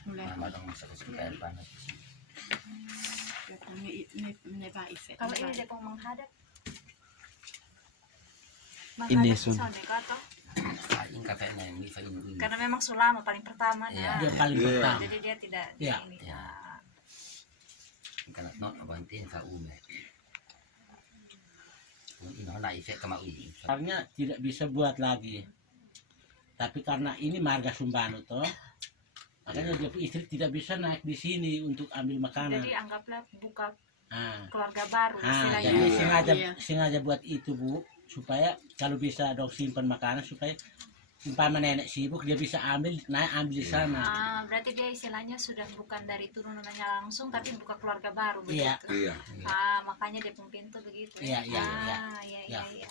Mama dong masuk ke air panas. Kalau ini dia pun menghadap. Ini Menghadap sun. sana, kata. Ini katanya ini ini. Karena memang Sulama paling pertama Iya. Dia nah. paling pertama. Jadi dia tidak Iya. ini. Ya. Karena not abantin ka ume. Ini nak efek kama ini. Karena tidak bisa buat lagi. Tapi karena ini marga Sumbanu toh, makanya dia istri tidak bisa naik di sini untuk ambil makanan. Jadi anggaplah buka Ah. keluarga baru istilahnya. Jadi sengaja Iya. sengaja buat itu, Bu, supaya kalau bisa dong simpan makanan supaya umpama nenek sibuk dia bisa ambil naik ambil di sana. Berarti dia istilahnya sudah bukan dari turunannya langsung tapi buka keluarga baru Iya. begitu. Iya. Makanya dia pun pintu begitu. Iya, iya, iya. Iya. Iya.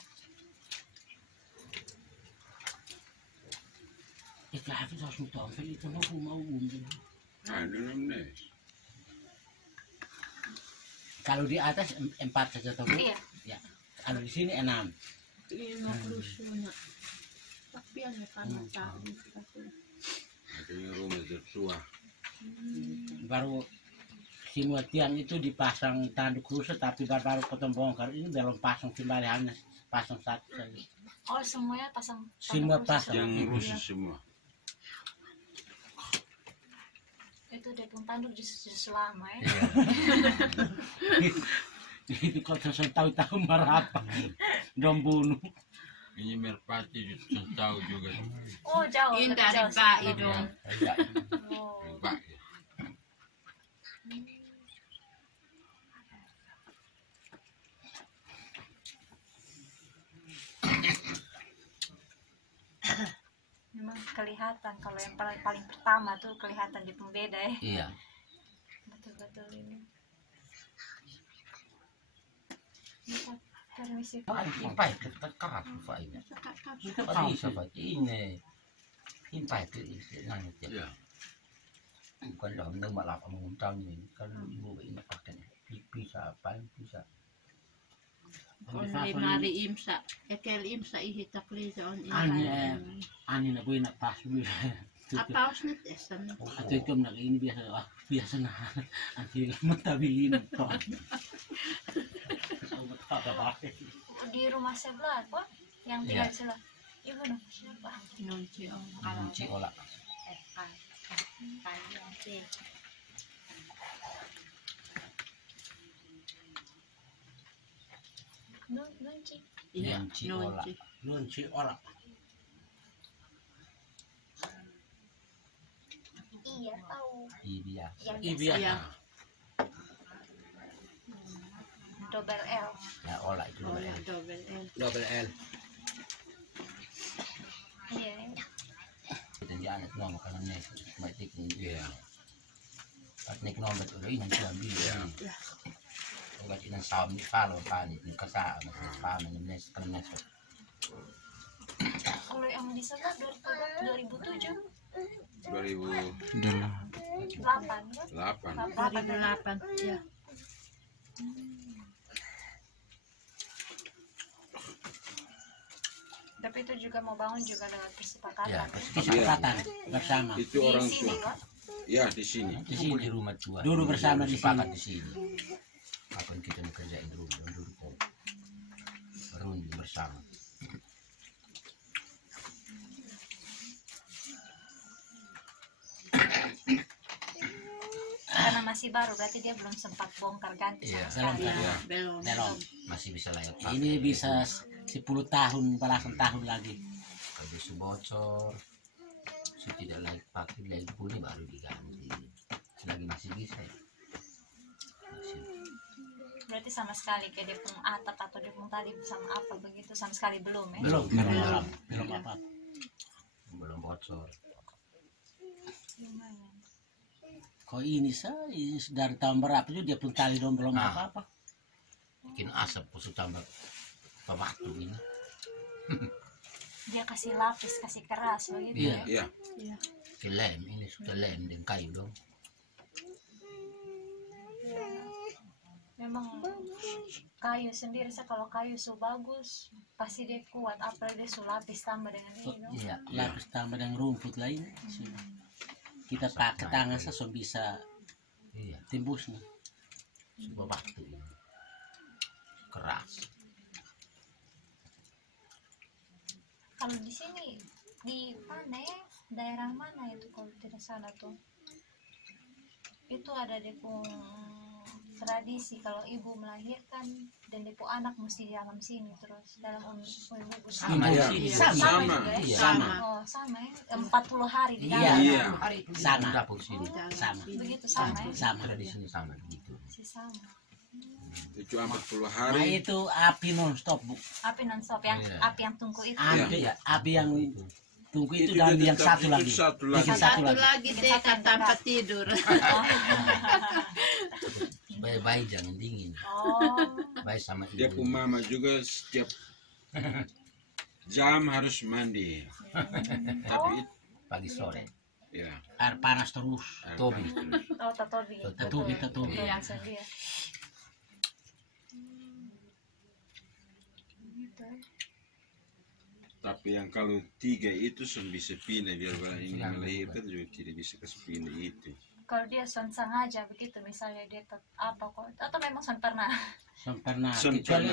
Itu harus mutompel itu mau Ano naman eh. Kalau di atas 4 saja toh, Bu. Iya. Ya. Kalau di sini 6. 50 sunak. Tapi ada tanah tahun. Akhirnya rumah Joshua. Baru semua tiang itu dipasang tanduk rusak tapi baru potong bongkar ini belum pasang kembali hanya pasang satu saja. Oh, semuanya pasang. Semua tanduk pasang. Yang rusak. rusak semua. Itu dia pun tanduk di selama ya. Itu kok saya tahu-tahu marah apa dong bunuh. Ini merpati tahu juga. Oh, jauh. Ini lebih dari jauh Pak sih. Idong. Oh. Pak. Memang kelihatan kalau yang paling pertama tuh kelihatan di pembeda ya. Iya. Betul-betul ini. Permisi. Impai ke tekak fa ini. Kita bisa fa ini. Impai ke nang ya. Bukan dalam nama lap menguntang ini kan ibu ini pakai bisa apa bisa. On mari imsa, ekel imsa ihi takliza on Ani na buhay na pas mo. Apaus na tesan. At ito na ini biasa na ang hilang matabilin to. Di rumah sebelah apa? Yang tinggal sebelah. Ibu nama siapa? Nunci olah. Nunci. Iya, Nunci olah. Iya tahu. Iya. Double L. Ya olah itu double L. Iya. Kita di anak nomor makanan nih, batik ini. At nik nomor itu ini nanti ambil ya. Kalau kita saham di kalau pani di kasa, masih paham ini karena Kalau yang di sebelah 2007. 2008. 8. Ya. Tapi itu juga mau bangun juga dengan kesepakatan. ya, Kesepakatan bersama. Itu orang Di sini, tua. Pak. Ya, di sini. di sini di rumah tua. Dulu bersama di sepakat sini. di sini. Apa yang kita mau kerjain dulu kok. Berunding bersama. Karena masih baru berarti dia belum sempat bongkar ganti Iya. sama sekali. Ya. Belum. Masih bisa layak pakai. Ini bisa 10 tahun, belasan tahun lagi. Kalau bisa bocor, tidak layak pakai layak bunyi baru diganti. Selagi masih bisa. Masih. Berarti sama sekali kayak dia pun atap atau dia pun tadi sama apa begitu sama sekali belum ya? Belum apa. Belum bocor. Kok ini dari tahun berapa juga dia pun tali dong belum Nah. apa-apa. Bikin asap pusut tambah waktu ini. Dia kasih lapis, kasih keras begitu Iya. ya? Ya. Lem ini sudah lem dan kayu dong. Memang kayu sendiri kalau kayu su bagus pasti dia kuat, apalagi dia su lapis tambah dengan ini dong. Iya. Lapis tambah dengan rumput lain. Kita pakai tangan saja bisa Iya. tembusnya. Sebuah waktu ini. Keras. Kalau di sini di mana ya? Daerah mana itu kalau tidak salah tuh? Itu ada depung tradisi kalau ibu melahirkan dan depung anak mesti di dalam sini terus dalam umur Sama ya. sama juga ya? Iya. Sama. Oh sama ya? 40 hari di Iya. dalam. Iya. Sama. Dapur sini. Sama. Begitu sama ya? Sama. Ada di sini sama begitu. Si sama. Itu 40 Nah hari. itu api non-stop, Bu. Api non-stop yang Iya. api yang tunggu itu. Api yang tunggu itu Itu dan tetap- yang satu itu lagi. satu Bikin lagi. satu Satu lagi. lagi dekat tanpa tidur. Baik-baik jangan dingin. Oh. Baik sama Dia ibu. pun mama juga setiap jam harus mandi. Tapi Pagi sore. ya. Air panas terus. Tobi. Oh, Totobi. Totobi. Itu yang sedia. Gitu ya. Tapi yang kalau 3 itu bisa pindah biar orang ini melahirkan juga tidak bisa kasih pindah itu. Kalau dia sengaja begitu misalnya dia apa kok atau memang pernah Sempurna. Sempurna. Kecuali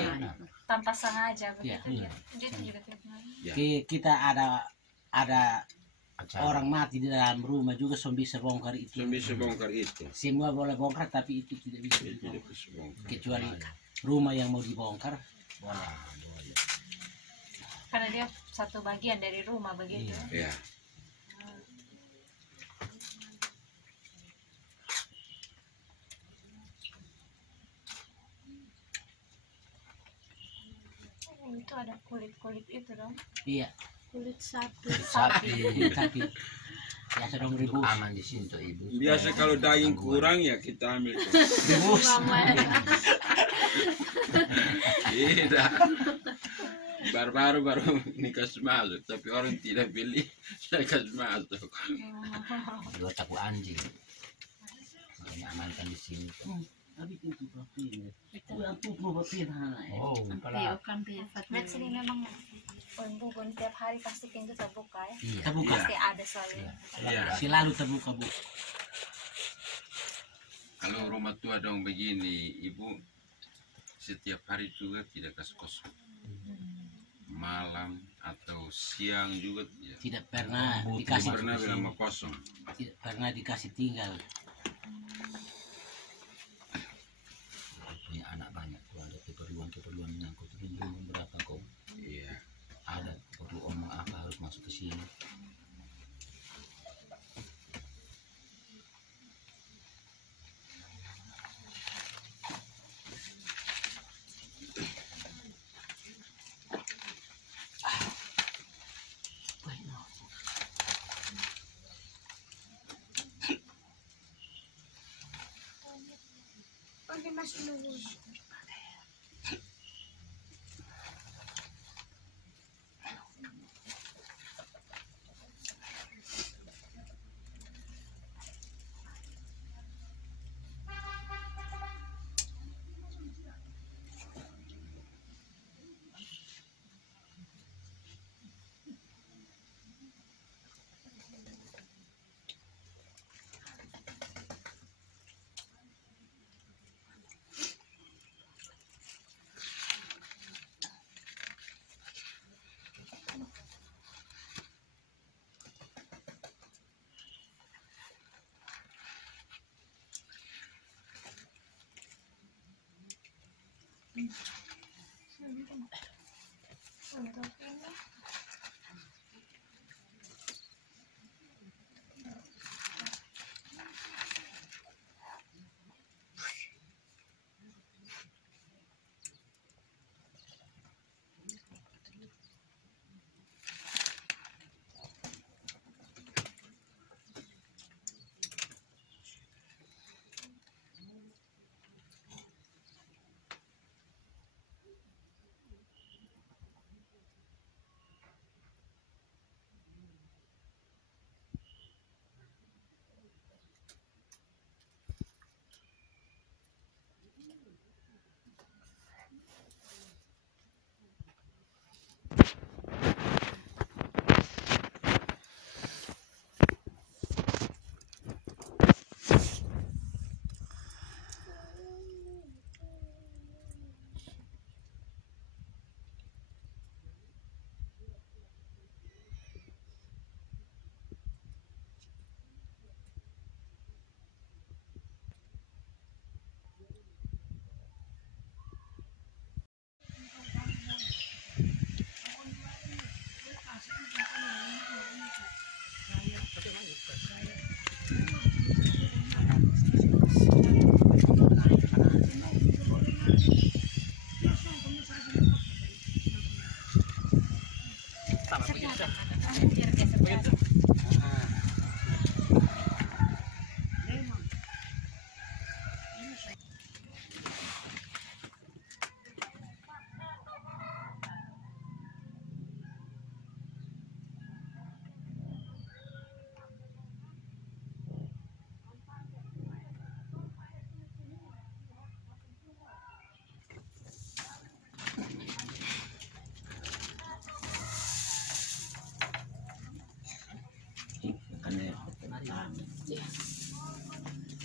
tanpa sengaja begitu Iya. dia juga tidak pernah. Ya. kita ada Acara. orang mati di dalam rumah juga bisa bongkar itu. Yang bisa bongkar itu. Semua boleh bongkar tapi itu tidak bisa Dia tidak dibongkar. bisa bongkar. Kecuali rumah yang mau dibongkar boleh. Karena dia satu bagian dari rumah begitu. Ya. Oh, itu ada kulit itu dong. Iya. Kulit sapi. Sapi. Tapi ya sedang ribut. Aman di sini tuh ibu. Biasa kalau daging kurang ya kita ambil tuh. Ribut. Tidak. Baru nikah masuk, tapi orang tidak beli, saya kasih masuk. Dua caku anjing. Makanya amankan di sini. Oh, Net sini memang bukan tiap hari pasti pintu terbuka ya. iya. Terbuka. Pasti ada selalu. Iya. Selalu terbuka, Bu. Kalau rumah tua dong begini, ibu setiap hari juga tidak kasih kosong. Malam atau siang juga Tidak pernah tidak dikasih pernah bilang mau kosong. tidak pernah dikasih tinggal. Punya anak banyak tuh, ada keperluan menyangkut ini berapa kau? Iya. Ada perlu omong apa harus masuk ke sini.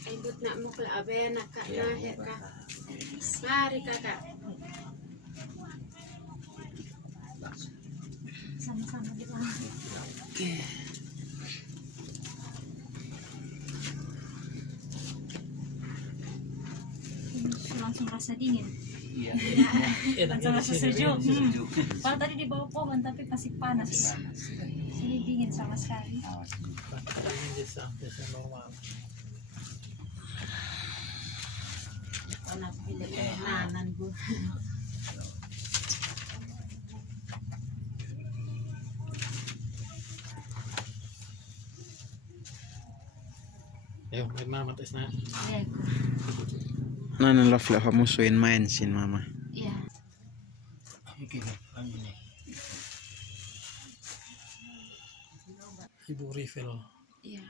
Ibut nak mo kala abe nak kak nahe kak. Mari kakak. Sama-sama di bawah. Ini langsung rasa dingin. Iya. Langsung rasa sejuk. Kalau tadi di bawah pohon tapi masih panas. Sini dingin sama sekali. Ini sampai normal. Anak pindah nanan bu. Ayo, main mama tes na. Ya. Nana love lah musuhin main sin mama. Iya. Ibu refill. Iya.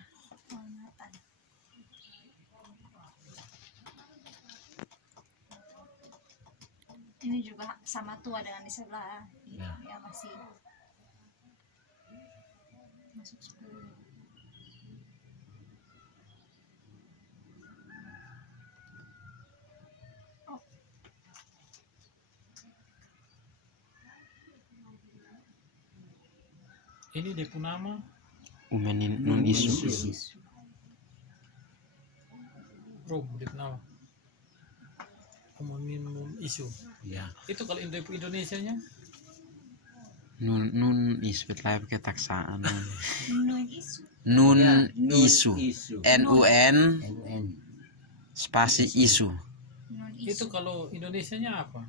Ini juga sama tua dengan di sebelah. Ya masih masuk 10. Ini dia pun nama Umenin nun isu. Rom dia pun nama. Umenin nun isu. Ya. Itu kalau Indonesianya Nun isu betul pakai taksaan. Nun isu. Nun Ya, isu. NUN NUN. spasi isu. Nun itu isu. kalau Indonesianya apa?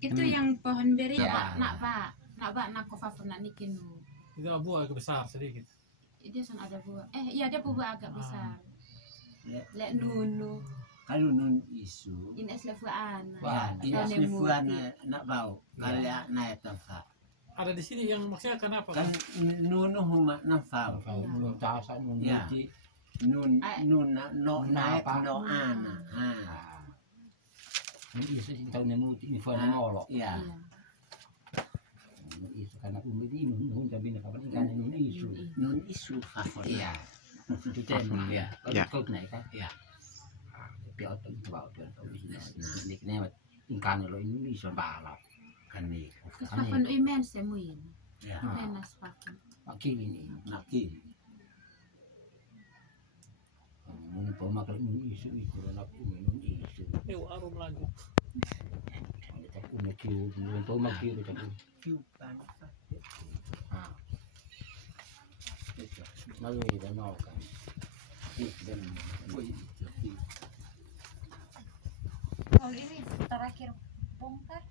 Itu yang pohon beri Ya. nak nak kofa pernah nikin. Itu buah agak besar sedikit. Dia ada buah. Iya dia buah agak besar. Lek nunu. Kalau nun isu. Ini es lefuan. Wah, ini aslifuan nak bau. Kalian naik tempat. Ada di sini yang maksudnya kenapa? Kan nunu huma nafau. Belum tahu saya nun Ya. Nun no naik no ana. Nun isu tahu nemu info nolok. Ya. Nun isu karena ini nun tapi nak apa kan nun isu. Nun isu favorit. Iya. Itu tema. Ya. Ya. Kau naik kan? Ya. Tapi otak bau tu tahu sini. Niknya ingkan lo ini isu balap. Kan nih. Spaken imen semuin. Ya. Menas spaken. Maki ini. Naki. Mun pemakaian nun isu itu nak nun isu. Arum lagi. Tak punya kiu, mun pemakaian itu tak. Piupan. Malu dia nak kan. Dan Oh ini terakhir bongkar.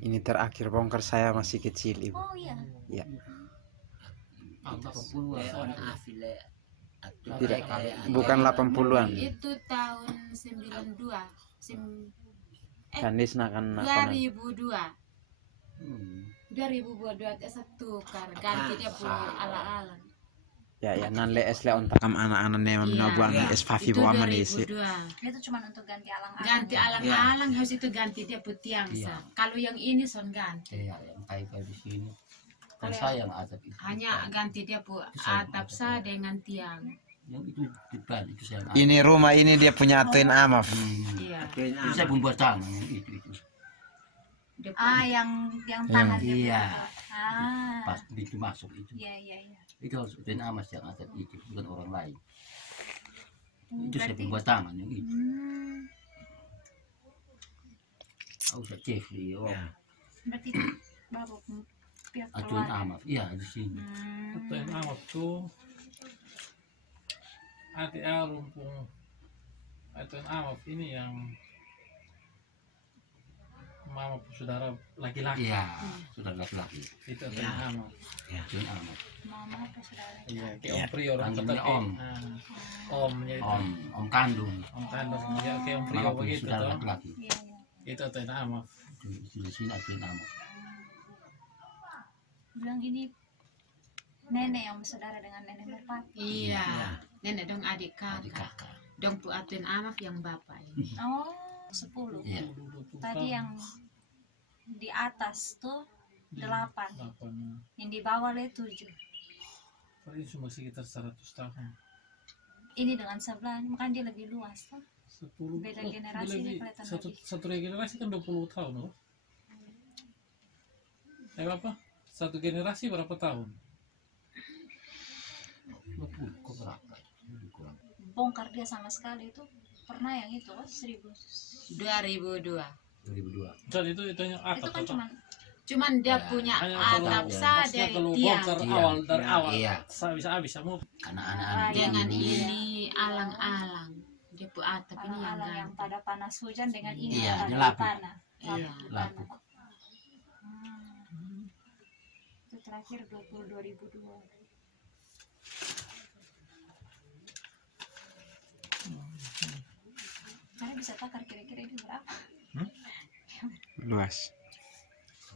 Ini terakhir bongkar saya masih kecil ibu. Oh iya. Ya. On afile. Tidak, bukan 80-an. Itu tahun 92. Kandis nakan 2002. 2002 satu kar ganti dia punya ala-ala. Ya nan le es le ontakam anak-anak ne menabuan es fafi bawa manisi. Itu cuma untuk ganti alang-alang. Ganti alang-alang harus itu ganti dia putiang sa. Kalau yang ini son ganti. ya yang kayak di sini. Kan saya yang atap itu. Hanya ganti dia pu atap sa dengan tiang. Yang itu depan itu saya. Ini rumah ini dia punya Twin Amaf. Iya. Itu saya pun buat tangan itu. Yang tanah dia. Iya. Ah. Pas begitu masuk itu. Iya. Itu harus Twin Amas yang atap itu bukan orang lain. Itu saya pun buat tangan yang itu. Aku saya cek di Berarti baru pihak Twin Amas. Iya di sini. Twin Amaf tuh ATA Rumpung Twin Amaf ini yang mama saudara laki-laki. Iya, sudah laki-laki. Itu Twin Amaf. Ya, Twin Amaf. mama apa saudara. Iya, kayak Om Prio orang Anggapnya kita Om. Omnya itu. Om kandung. Om kandung ya kayak Om Prio Mama punya begitu saudara toh. laki-laki. Iya. Itu Twin Amaf. Di sini ada Twin Amaf. Bilang ini nenek yang bersaudara dengan nenek merpati. Iya. Nenek dong adik Adik kakak. kakak. Dong pu Atun Amaf yang bapak ini. Oh, 10. Iya. Tadi yang di atas tuh 8. 8. Yang di bawah le 7. Paling cuma sekitar 100 tahun. Ini dengan sebelah, makanya dia lebih luas tuh. 10. Beda generasi ini kelihatan satu generasi kan 20 tahun loh. Apa? Satu generasi berapa tahun? 20 kok berapa? Kurang. Bongkar dia sama sekali itu pernah yang itu 2002. 2002. Dan itu yang atap. Itu kan cuman dia punya atap saja kalau tiang. bongkar awal dari awal. Iya. Bisa habis kamu Karena anak-anak Dengan ini alang-alang. Dia pu atap ini yang pada panas hujan dengan ini Iya, pada ini lapuk. tanah. Iya. lapuk. Itu terakhir 2002. bisa takar kira-kira itu berapa? Luas.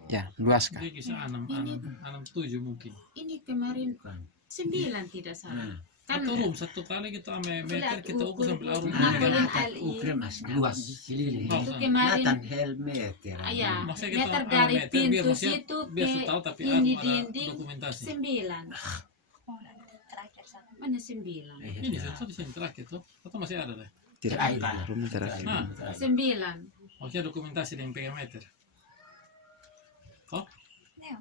Ya, luas kah? Dia kisah 6-7 mungkin. Ini kemarin 9 tidak salah. Kan Satu room, satu kali kita ame meter kita ukur sampai arum. Ukur mas luas. Ini itu kemarin Nathan helmet ya. ya Maksudnya meter kita dari meter, pintu biar maksudnya situ biar ke tahu, tapi ini ada dinding dokumentasi. 9. Oh, terakhir sana. Mana 9? Ini satu di sini terakhir tuh, atau masih ada deh? Tidak ada. Room terakhir. 9. Maksudnya dokumentasi yang pegang meter. Kok? Neo.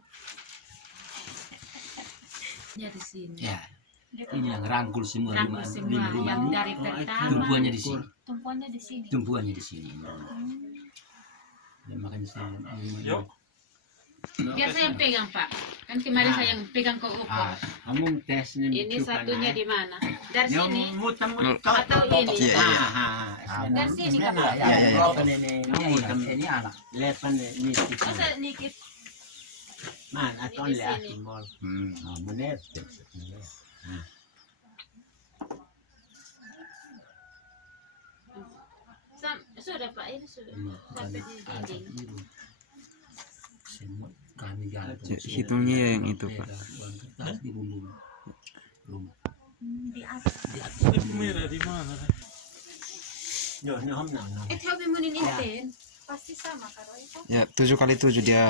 Ya di sini. Ya. Ini yang rangkul semua Rangkul semua yang dari pertama. tumpuannya di sini. Tumpuannya di sini. Tumpuannya di sini. Ya, makanya saya Biar saya yang pegang Pak. Kan kemarin saya yang pegang ke ukur. kamu tesnya Ini satunya di mana? Dari sini muter-muter atau ini? Iya. Dari sini Kak. Ini anak. Lepan ini Masa dikit man atau Di lihat sini. mall. Menit. sudah Pak, ini sudah sampai di dinding. Semua kami jalan. Hitungnya yang itu, Pak. Di rumah. Di atas. Merah di mana? No, Itu hobi munin inten. Pasti sama kalau itu. Ya, 7x7 dia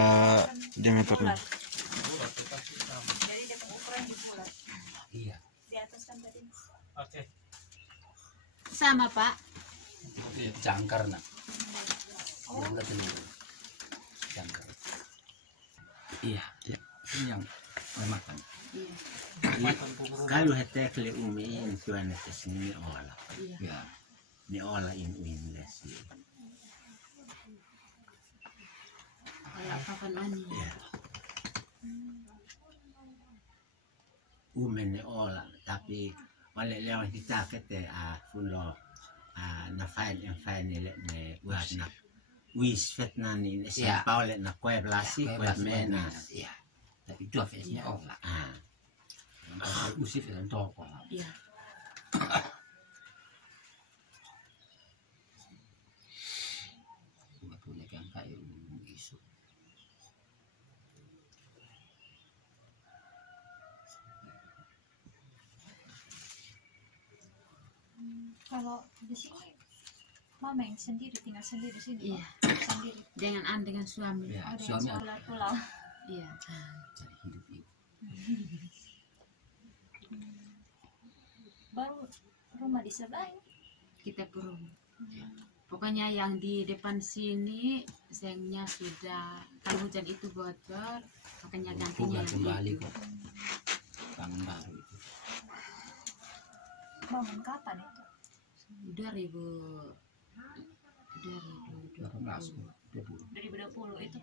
diameternya. Jadi dia pengukuran di bulat. Iya. Di atas kan tadi. Oke. Sama Pak. Jangkar nak. Yang ketemu. Jangkar. Iya. Ini yang memakan. kalau hetekle umiin tuan tes ni ola. Ya. Ni ola in les. Kayak kapan ani? Umen ni ola tapi wala lewat kita kete fulo na fine ni le ne was na wis fet na ni si Paul na kue blasi kue mena. Iya. Tapi itu afesnya olah. Usif dan toko. Iya. Punya kan kayu isu. Kalau di sini mama yang sendiri tinggal sendiri di sini. Iya. Sendiri. Dengan suami. Ya, Ada yang suami sekolah pulau. Iya. cari hidup itu. Baru rumah di sebelah ini. Kita purung. Pokoknya yang di depan sini sengnya sudah kalau hujan itu bocor, makanya gantinya yang Kembali itu. kok. Bangun baru itu. Bangun kapan itu? 18. 2020 itu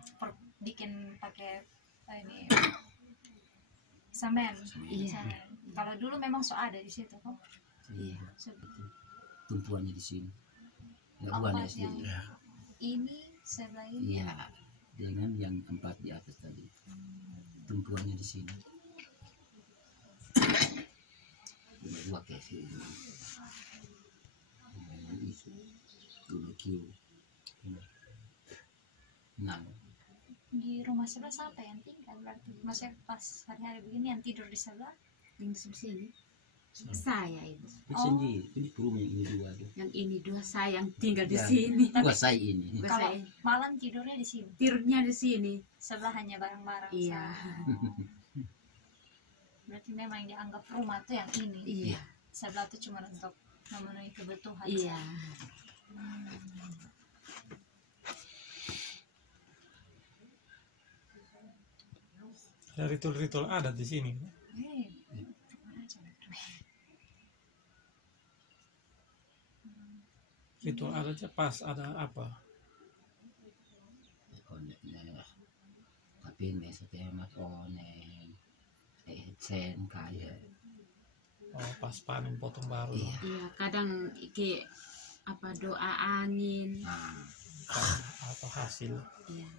bikin pakai ini semen. Iya. Semen. Kalau dulu memang ada di situ kok. Iya. So, Tumpuannya di sini. Ya, apa buahnya yang sendiri. ini sebelah ini. Iya. Dengan yang 4 di atas tadi. Tumpuannya di sini. Dua kesi. Dulu kilo. 6. Di rumah sebelah siapa yang tinggal berarti? Maksudnya pas hari-hari begini yang tidur di sebelah? Yang di sini. Saya itu. Sendiri. Ini rumah yang ini dua tuh. Yang ini 2 saya yang tinggal di Ya. sini. Gua saya ini. Gua Kalau saya malam tidurnya di sini. tidurnya di sini. Sebelah hanya barang-barang. Iya. Berarti memang yang dianggap rumah tuh yang ini. Iya. Sebelah tuh cuma untuk memenuhi kebutuhan. Iya. Ada ritual-ritual adat di sini. Ritual adatnya pas ada apa? Tapi ini setiap onen. Sen kaya. Oh, pas panen potong baru. Iya. Iya, kadang iki apa doa angin. Atau hasil. Iya.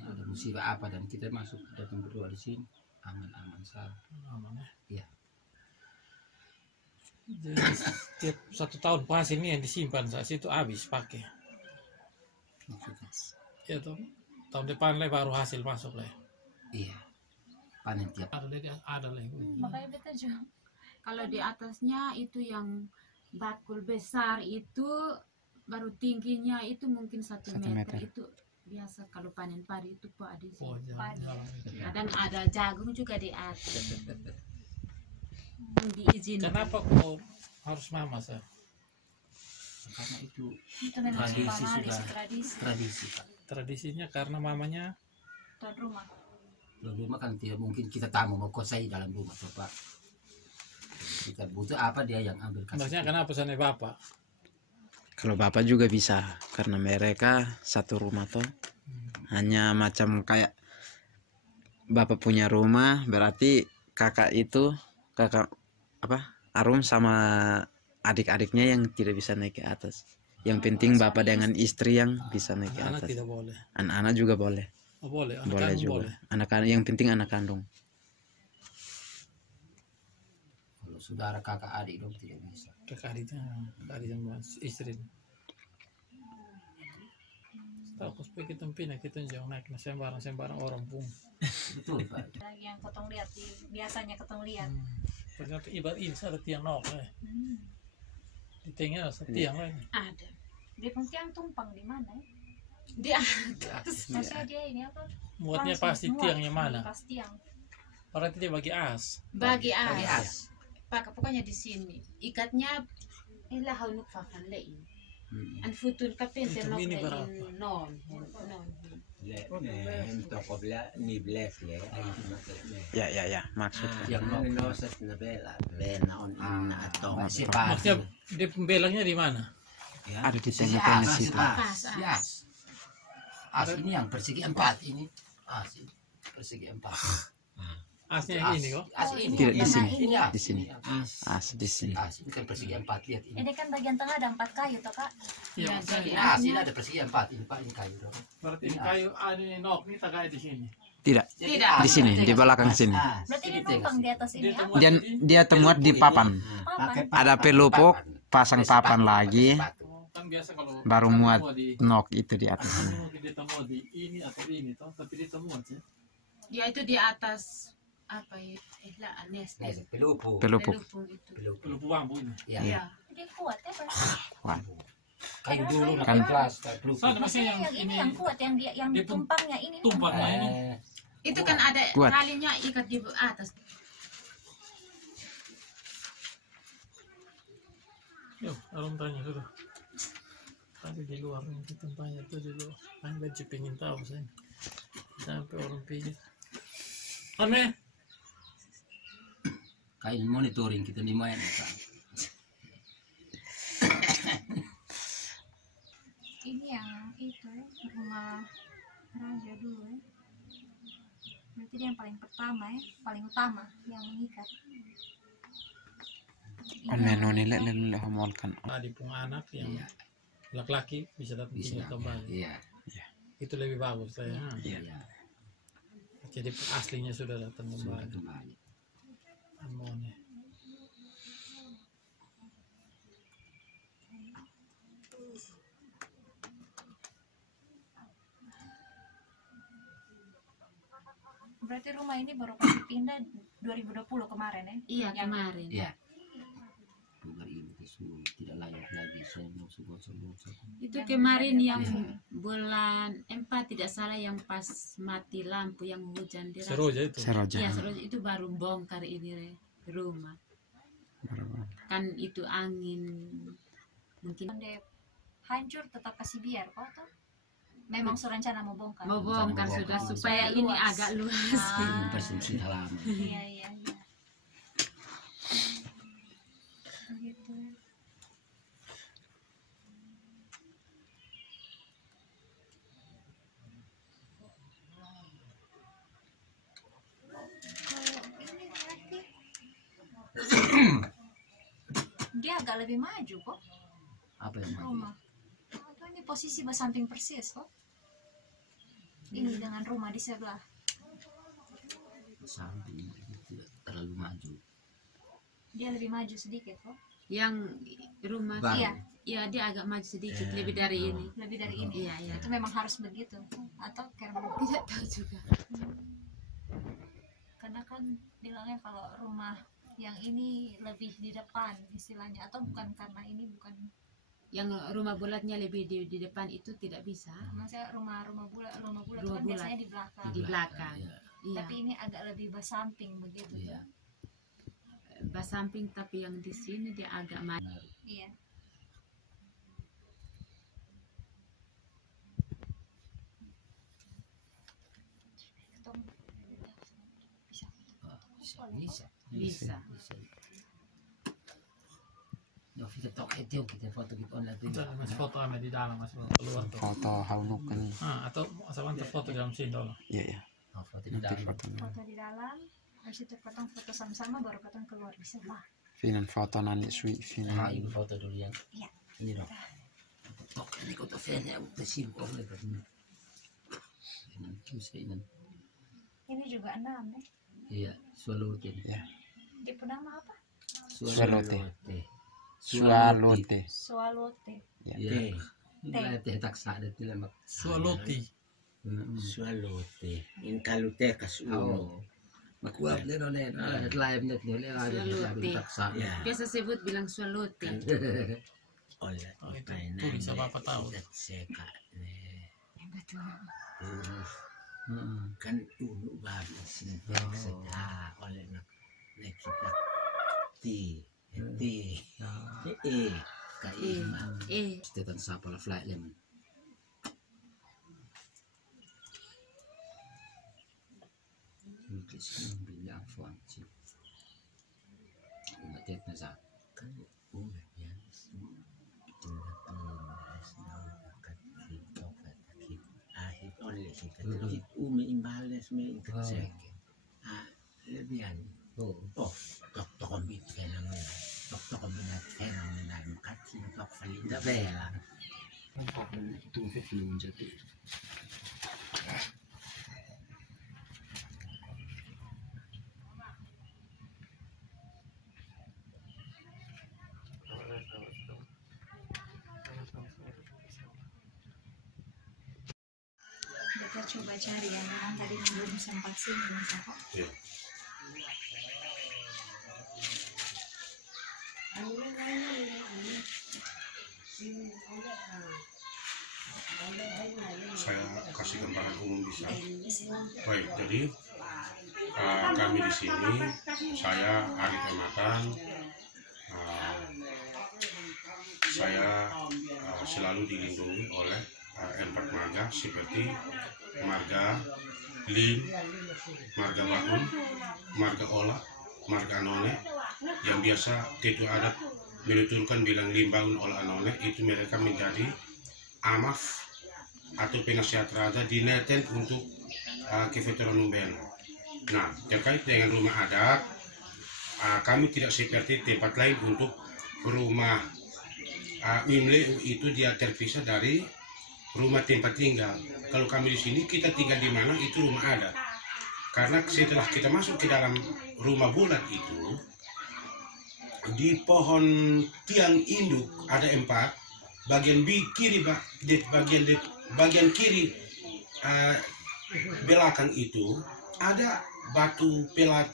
Ada musibah apa dan kita masuk datang berdoa di sini. Aman saja. Aman ya. Iya. Jadi setiap 1 tahun hasilnya yang disimpan saat itu habis pakai. Ya tuh. Tahun depan lah baru hasil masuk lah. Iya. Panen tiap. Ada lah. Makanya beta juga. Kalau di atasnya itu yang bakul besar itu baru tingginya itu mungkin 1 meter. Itu biasa kalau panen padi itu Pak di sini. Kadang ada jagung juga di atas. Diizinkan. Kenapa kok harus mama sah? Karena itu tradisi sudah tradisi. Pak. Tradisinya karena mamanya Tuan rumah. Tuan rumah kan tidak mungkin kita tamu mau kosai dalam rumah tuh Pak. Kita butuh apa dia yang ambil kasih. Maksudnya kenapa sana bapak? Kalau bapak juga bisa karena mereka satu rumah toh. Hanya macam kayak bapak punya rumah berarti kakak Arum sama adik-adiknya yang tidak bisa naik ke atas. Yang penting bapak dengan istri yang bisa naik ke atas. Anak tidak boleh. Anak-anak juga boleh. Oh, boleh. Boleh juga. Anak-anak yang penting anak kandung. Kalau saudara kakak adik dong tidak bisa. Kakak adiknya istri. Tahu supaya kita pindah kita jangan naik sembarang orang pun. Betul Pak. Yang ketong lihat biasanya ketong lihat. Ternyata ibarat ini ada tiang nok di tengah ada tiang lagi. Ada. Dia pun tiang tumpang di mana ya? Di atas. Maksudnya dia ini apa? Muatnya pasti tiangnya mana? Pas tiang. Berarti dia bagi as. Bagi as. Pak pokoknya di sini. Ikatnya ilah haunuk fakan lei. An futun kapin Itu tenok ini lei berapa? non. Ya, maksud. Yang menosas na bela, bela on atong. Maksudnya dia pembelangnya di mana? Ada di tengah-tengah situ. As ini yang persegi 4 ini. As ini persegi 4. Asnya yang ini kok? As ini. Tidak di sini. Ini as. Di sini. As di sini. As ini kan persegi 4 lihat ini. Ini kan bagian tengah ada 4 kayu toh Kak? Ya, jadi As ini ada persegi 4 ini Pak ini kayu dong. Berarti ini kayu ini nok ini tak kayak di sini. Tidak. Tidak. Di sini, di belakang sini. Berarti dia numpang di atas ini ya? Dia temuat di papan. Ada pelupuk, pasang papan lagi, Kan biasa kalau baru muat nok itu di atas. Ditemu di ini atau ini toh, tapi ditemu aja. dia itu di atas apa ya? Pelupuk. Pelupuk. Itu. Pelupuk bambu ini. Ya. Dia kuat ya Pak? Wah. Kayu dulu Kan. kelas kayak pelupuk. Maksudnya yang ini yang kuat yang tumpangnya ini. Tumpangnya ini. Itu kan ada Kuat. talinya ikat di atas. Yuk, Arum tanya dulu. Tadi di luar nih kita tanya tuh dulu. Kan baju pengen tahu saya. Sampai orang pilih. Ame. Kayak monitoring kita nih main Pak. Ini yang itu rumah raja dulu ya. Berarti dia yang paling pertama ya, paling utama yang mengikat. Menu nilai lalu homolkan. Adik punya anak yang laki-laki bisa datang tinggal kembali. Iya. Itu lebih bagus lah ya. Iya. Jadi aslinya sudah datang Sudah kembali. kembali. Amone. Berarti rumah ini baru kasih pindah 2020 kemarin ya? Iya, kemarin. Iya. Rumah ini semua tidak layak lagi saya mau sebuah. Itu kemarin yang bulan 4 tidak salah yang pas mati lampu yang hujan deras. Seroja itu. Seroja. Iya, Seroja itu baru bongkar ini rumah. Kan itu angin mungkin Hancur tetap kasih biar kok tuh. Memang surencana mau bongkar. mau bongkar sudah supaya ini luas. agak luas. Persumsi halaman. Iya. Begitu. Dia agak lebih maju kok Apa yang maju? rumah. Oh, ini posisi bersamping persis kok. Ini dengan rumah di sebelah. samping tidak terlalu maju. Dia lebih maju sedikit kok. Yang rumah Iya. Ya dia agak maju sedikit lebih dari ini. Lebih dari ini. Iya, iya. Itu memang harus begitu atau karena Tidak tahu juga. Karena kan bilangnya kalau rumah yang ini lebih di depan istilahnya, atau bukan karena ini bukan Yang rumah bulatnya lebih di depan itu tidak bisa. maksudnya rumah bulat itu kan biasanya di belakang. Di belakang. Iya. Tapi ini agak lebih bersamping begitu. Iya. Bersamping tapi yang di sini dia agak maju. Iya. Bisa. Bisa. No, kita talk itu kita foto kita online tuh. Bisa mas foto sama di dalam mas keluar tuh. Foto hauluk kan. Atau asal foto dalam sini dulu. Iya ya. Oh, foto di Nanti dalam. Foto di dalam, habis itu potong foto sama-sama baru potong keluar bisa lah. Finan foto nani sweet finan. Ibu foto dulu yang. Iya. Ini dong. Talk ini kau tuh fan ya, udah simpel lepas ini. Bisa ini. Ini juga 6 ya. Iya, swalote. Ya. Dia punya nama apa? Swalote. Swalote. Iya. Ini teh taksa ada tidak mak. Swalote. Swalote. In kalute kasuno. Makuap din ulit. Live net nila Swalote. taksa. Biasa sebut bilang swalote. Oleh Itu bisa bapak tahu. seka. Betul. Kan ulu babi sintek sedang oleh nak kita ti kaimang Kita sapa la flight lemon. Mungkin bilang fuanci. Mati na sa kan ulah ya oleh kita umi imbales me ikut lebihan tok kombit kenang tok kombinat kenang na makati tok falinda bela tu film jati. Kita coba cari yang memang tadi belum sempat sini Mas Ako. Saya kasih gambaran umum bisa. Baik, jadi kami di sini, saya Ari Pematan, saya selalu dilindungi oleh 4 marga seperti marga Lin, marga Bakun, marga Ola, marga Anone, yang biasa Tetu Adat menuturkan bilang Limbaun Ola Anone, itu mereka menjadi amaf atau penasihat raja di Neten untuk Keveteran Numben. Nah, terkait dengan rumah adat, kami tidak seperti tempat lain untuk rumah Imle itu dia terpisah dari rumah tempat tinggal. Kalau kami di sini kita tinggal di mana itu rumah adat. Karena setelah kita masuk ke dalam rumah bulat itu, di pohon tiang induk ada 4, bagian kiri bagian kiri belakang itu ada batu pelat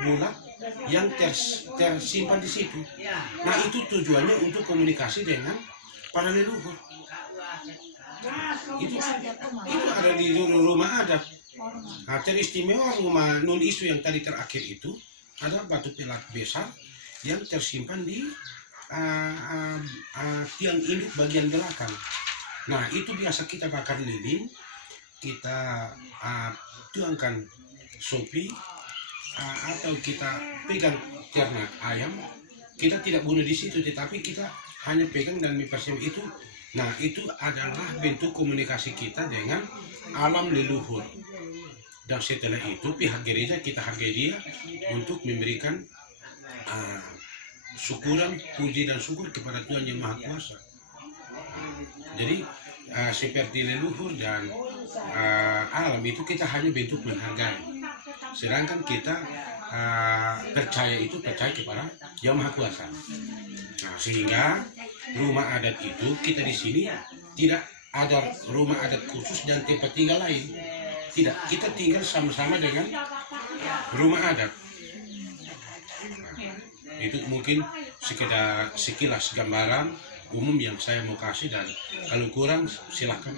bulat yang tersimpan di situ. Nah, itu tujuannya untuk komunikasi dengan para leluhur. Itu ada di rumah adat. Nah, teristimewa rumah non isu yang tadi terakhir itu ada batu pelat besar yang tersimpan di tiang induk bagian belakang. Nah, itu biasa kita bakar lilin, kita tuangkan sopi, atau kita pegang ternak ayam. Kita tidak bunuh di situ, tetapi kita hanya pegang dan mempersiapkan itu. Nah, itu adalah bentuk komunikasi kita dengan alam leluhur. Dan setelah itu pihak gereja kita hargai dia untuk memberikan syukuran, puji dan syukur kepada Tuhan Yang Maha Kuasa. Jadi seperti leluhur dan alam itu kita hanya bentuk menghargai. Sedangkan kita percaya kepada Yang Maha Kuasa. Nah, sehingga rumah adat itu kita di sini tidak ada rumah adat khusus dan tempat tinggal lain. Tidak, kita tinggal sama-sama dengan rumah adat. Nah, itu mungkin sekilas gambaran umum yang saya mau kasih, dan kalau kurang silahkan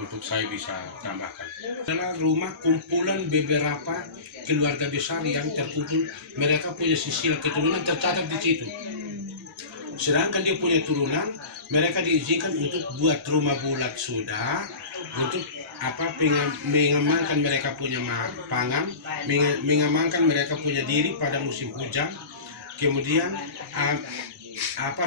untuk saya bisa tambahkan. Adalah rumah kumpulan beberapa keluarga besar yang terkumpul, mereka punya silsilah keturunan tercatat di situ. Sedangkan dia punya turunan, mereka diizinkan untuk buat rumah bulat sudah, untuk mengamankan mereka punya pangan, mengamankan mereka punya diri pada musim hujan. Kemudian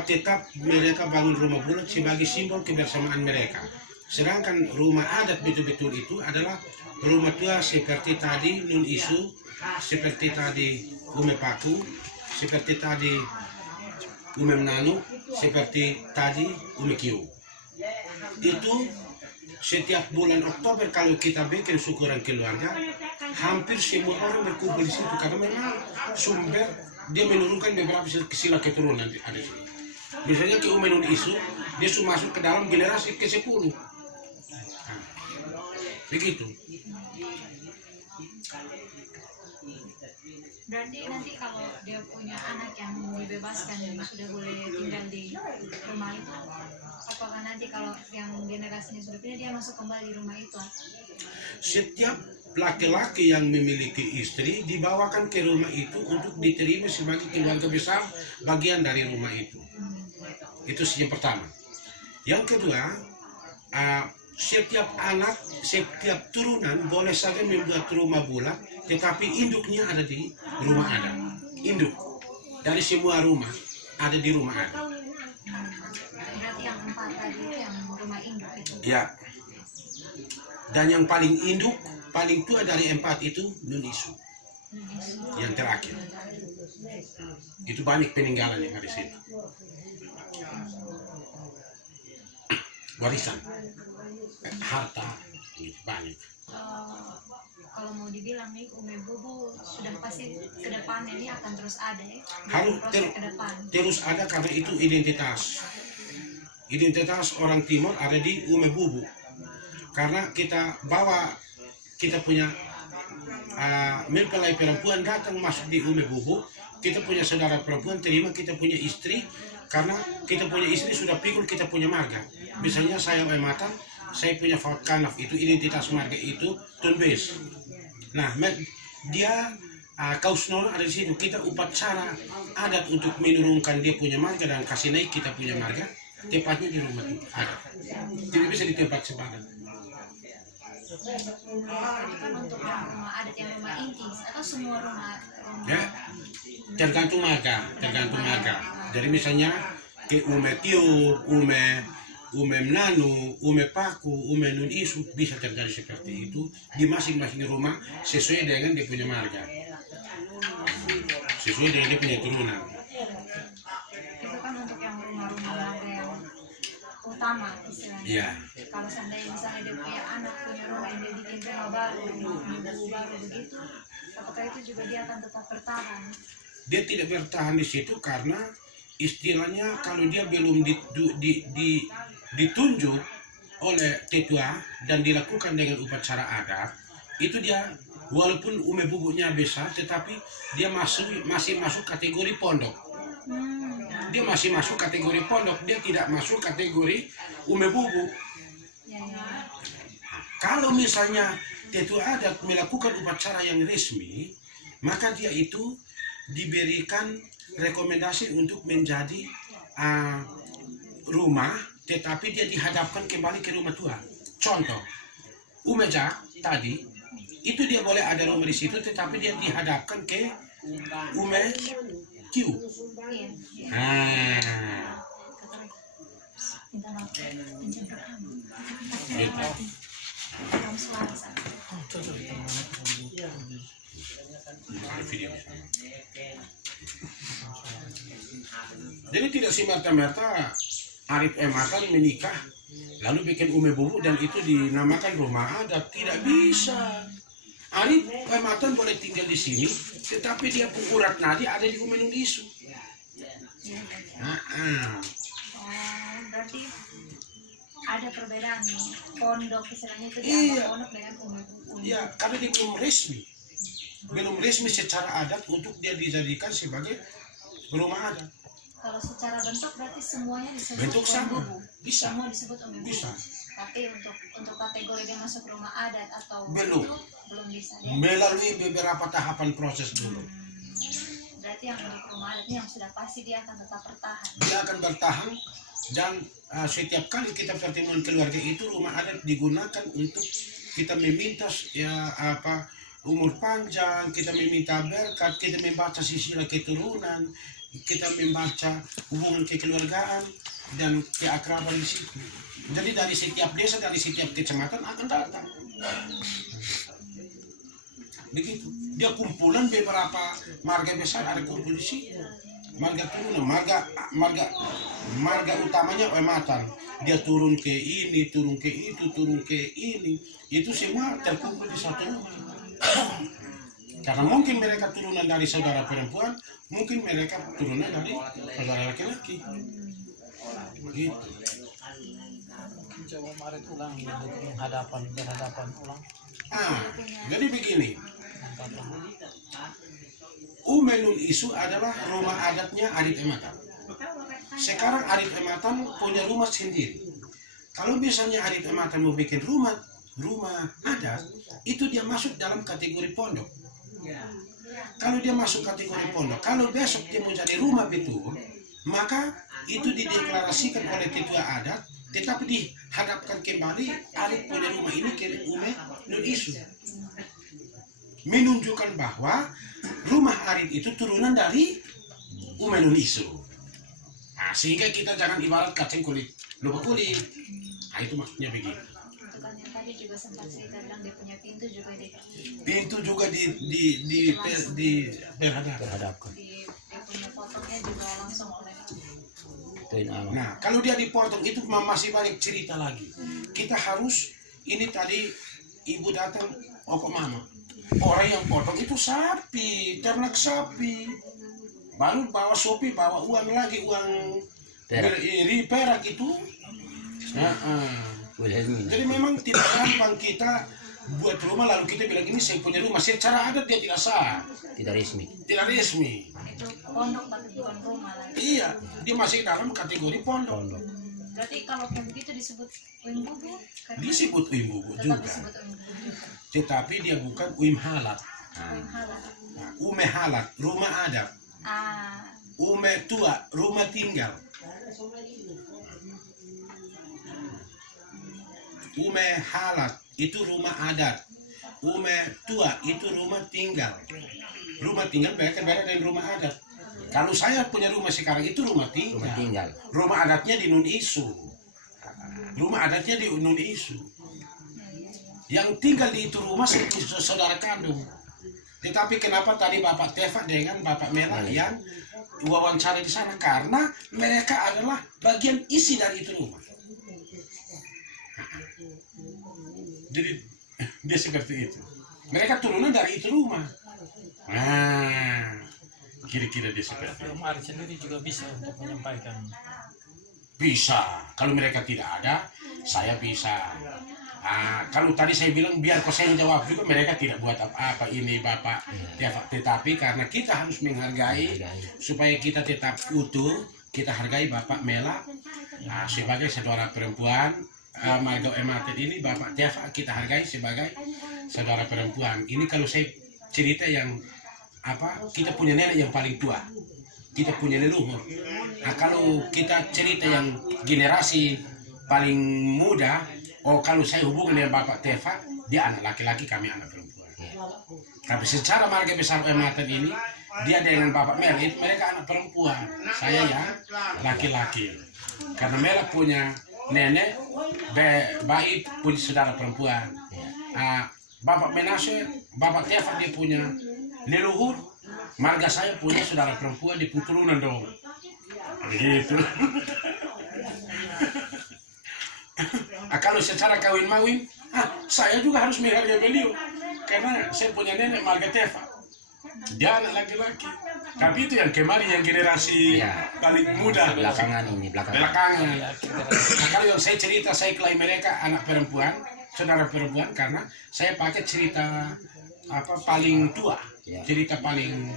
tetap mereka bangun rumah bulat sebagai simbol kebersamaan mereka. Sedangkan rumah adat betul-betul itu adalah rumah tua seperti tadi Nun Isu, seperti tadi Ume Paku, seperti tadi Ume Menanu, seperti tadi Ume Kiu. Itu setiap bulan Oktober kalau kita bikin syukuran keluarga, hampir semua orang berkumpul di situ karena memang sumber dia menurunkan beberapa sila keturunan ada di sini. Misalnya ke Ume Nun Isu, dia sudah masuk ke dalam generasi ke-10. Begitu. Berarti nanti kalau dia punya anak yang dibebaskan yang sudah boleh tinggal di rumah itu, apakah nanti kalau yang generasinya sudah pindah dia masuk kembali di rumah itu? Setiap laki-laki yang memiliki istri dibawakan ke rumah itu untuk diterima sebagai keluarga besar bagian dari rumah itu. Itu yang pertama. Yang kedua, setiap anak, setiap turunan boleh saja membuat rumah bulat, tetapi induknya ada di rumah adat. Induk dari semua rumah ada di rumah adat. Berarti yang 4 tadi itu yang rumah induk itu? Ya. Dan yang paling induk, paling tua dari 4 itu Nun Isu. Yang terakhir. Itu banyak peninggalan yang ada di situ. Warisan. Harta banyak. Kalau mau dibilang nih Ume Bubu sudah pasti ke depan ini akan terus ada ya? Harus terus ada karena itu identitas orang Timur ada di Ume Bubu. Karena kita punya mempelai perempuan datang masuk di Ume Bubu, kita punya saudara perempuan terima, kita punya istri, karena kita punya istri sudah pikul kita punya marga. Misalnya saya Mata, saya punya Faut Kanaf, itu identitas marga itu Tunbes. Nah, dia Kaus Nono ada di situ. Kita upacara adat untuk menurunkan dia punya marga dan kasih naik kita punya marga, tepatnya di rumah itu ada. Tidak bisa di tempat sepadan. Itu kan untuk rumah adat yang rumah inti atau semua rumah? Ya, tergantung marga. Jadi misalnya ke Ume Tiu, Ume Menanu, Ume Paku, Ume Nun Isu bisa terjadi seperti itu di masing-masing rumah sesuai dengan dia punya marga, sesuai dengan dia punya turunan. Itu kan untuk yang rumah-rumah marga yang utama istilahnya. Ya. Kalau seandainya misalnya dia punya anak punya rumah yang dia bikin rumah baru, ibu baru begitu, apakah itu juga dia akan tetap bertahan? Dia tidak bertahan di situ karena istilahnya kalau dia belum ditunjuk oleh tetua dan dilakukan dengan upacara adat, itu dia walaupun Ume Bubunya besar tetapi dia masih masuk kategori pondok. Dia masih masuk kategori pondok, dia tidak masuk kategori Ume Bubu. Kalau misalnya tetua adat melakukan upacara yang resmi, maka dia itu diberikan rekomendasi untuk menjadi rumah, tetapi dia dihadapkan kembali ke rumah tua. Contoh, Umejak tadi, itu dia boleh ada rumah di situ, tetapi dia dihadapkan ke Ume Kiu. Jadi tidak semata-mata Arif Matan menikah lalu bikin Ume Bubu dan itu dinamakan rumah adat, tidak bisa. Arif Matan boleh tinggal di sini, tetapi dia urat nadi ada di Umenun Isu. Berarti ada perbedaan pondok istilahnya itu pondok dengan Iya, karena dia belum resmi secara adat untuk dia dijadikan sebagai rumah adat. Kalau secara bentuk berarti semuanya disebut bentuk sama, bisa. Semua disebut bisa. Tapi untuk kategori dia masuk rumah adat atau belum bisa. Melalui beberapa tahapan proses dulu. Berarti yang untuk rumah adatnya yang sudah pasti dia akan tetap bertahan. Dia akan bertahan dan setiap kali kita pertemuan keluarga itu rumah adat digunakan untuk kita meminta umur panjang, kita meminta berkat, kita membaca silsilah keturunan, kita membaca hubungan kekeluargaan dan keakraban di situ. Jadi dari setiap desa, dari setiap kecamatan akan datang. Begitu. Dia kumpulan beberapa marga besar ada kumpul di situ. Marga turunan, marga utamanya Matan. Dia turun ke ini, turun ke itu, turun ke ini. Itu semua terkumpul di satu rumah. Karena mungkin mereka turunan dari saudara perempuan, mungkin mereka turunan dari saudara laki-laki. Begitu. Coba Maret ulang berhadapan ulang. Jadi begini. Umenun Isu adalah rumah adatnya Arif Matan. Sekarang Arif Matan punya rumah sendiri. Kalau misalnya Arif Matan mau bikin rumah adat, itu dia masuk dalam kategori pondok. Kalau dia masuk kategori pondok, kalau besok dia mau jadi rumah betul, maka itu dideklarasikan oleh ketua adat, tetapi dihadapkan kembali Arif punya rumah ini ke Umenun Isu, menunjukkan bahwa rumah Arif itu turunan dari Umenun Isu. Nah, sehingga kita jangan ibarat kacang kulit lupa kulit. Nah, itu maksudnya begitu. Tadi juga sempat cerita bilang dia punya pintu juga berhadapkan. Dia punya potongnya juga langsung oleh. Nah, kalau dia dipotong itu masih banyak cerita lagi. Kita harus ini tadi ibu datang, kok mama. Orang yang potong itu sapi, ternak sapi. Baru bawa sopi, bawa uang lagi, uang perak itu. Jadi memang tidak gampang kita buat rumah lalu kita bilang ini saya punya rumah. Secara adat dia tidak sah. Tidak resmi. Tidak resmi. Itu pondok tapi bukan rumah lagi. Iya, dia masih dalam kategori pondok. Berarti kalau kayak begitu disebut uim bubu? Disebut uim bubu juga. Tetapi dia bukan uim halat. Ume halat, rumah adat. Ume tua, rumah tinggal. Ume halat itu rumah adat. Ume tua itu rumah tinggal. Rumah tinggal beda dengan rumah adat. Kalau saya punya rumah sekarang itu rumah tinggal. Rumah adatnya di Nun Isu. Rumah adatnya di Nun Isu. Yang tinggal di itu rumah saudara kandung. Tetapi kenapa tadi Bapak Tefa dengan Bapak Mela yang wawancara di sana? Karena mereka adalah bagian isi dari itu rumah. Jadi dia seperti itu. Mereka turunan dari itu rumah. Nah, kira-kira dia seperti itu. Rumah sendiri juga bisa untuk menyampaikan. Bisa. Kalau mereka tidak ada, saya bisa. Kalau tadi saya bilang biar kau saya jawab juga, mereka tidak buat apa-apa ini Bapak. Tetapi karena kita harus menghargai supaya kita tetap utuh, kita hargai Bapak Mela sebagai saudara perempuan. Marga Matan ini Bapak Tiafa kita hargai sebagai saudara perempuan. Ini kalau saya cerita yang kita punya nenek yang paling tua, kita punya leluhur. Nah, kalau kita cerita yang generasi paling muda, kalau saya hubungan dengan Bapak Tiafa, dia anak laki-laki, kami anak perempuan. Tapi secara marga besar Matan ini, dia dengan Bapak Mela itu mereka anak perempuan, saya ya laki-laki. Karena Mela punya nenek, baik punya saudara perempuan. Bapak Menase, Bapak Tiafa dia punya leluhur, marga saya punya saudara perempuan di keturunan dong. Begitu. Kalau secara kawin-mawin, saya juga harus menghargai beliau. karena saya punya nenek marga Teva, dia anak laki-laki. Tapi itu yang kemarin yang generasi paling muda. Belakangan ini, belakangan. Nah, kalau yang saya cerita, saya klaim mereka anak perempuan, saudara perempuan, karena saya pakai cerita paling tua, cerita paling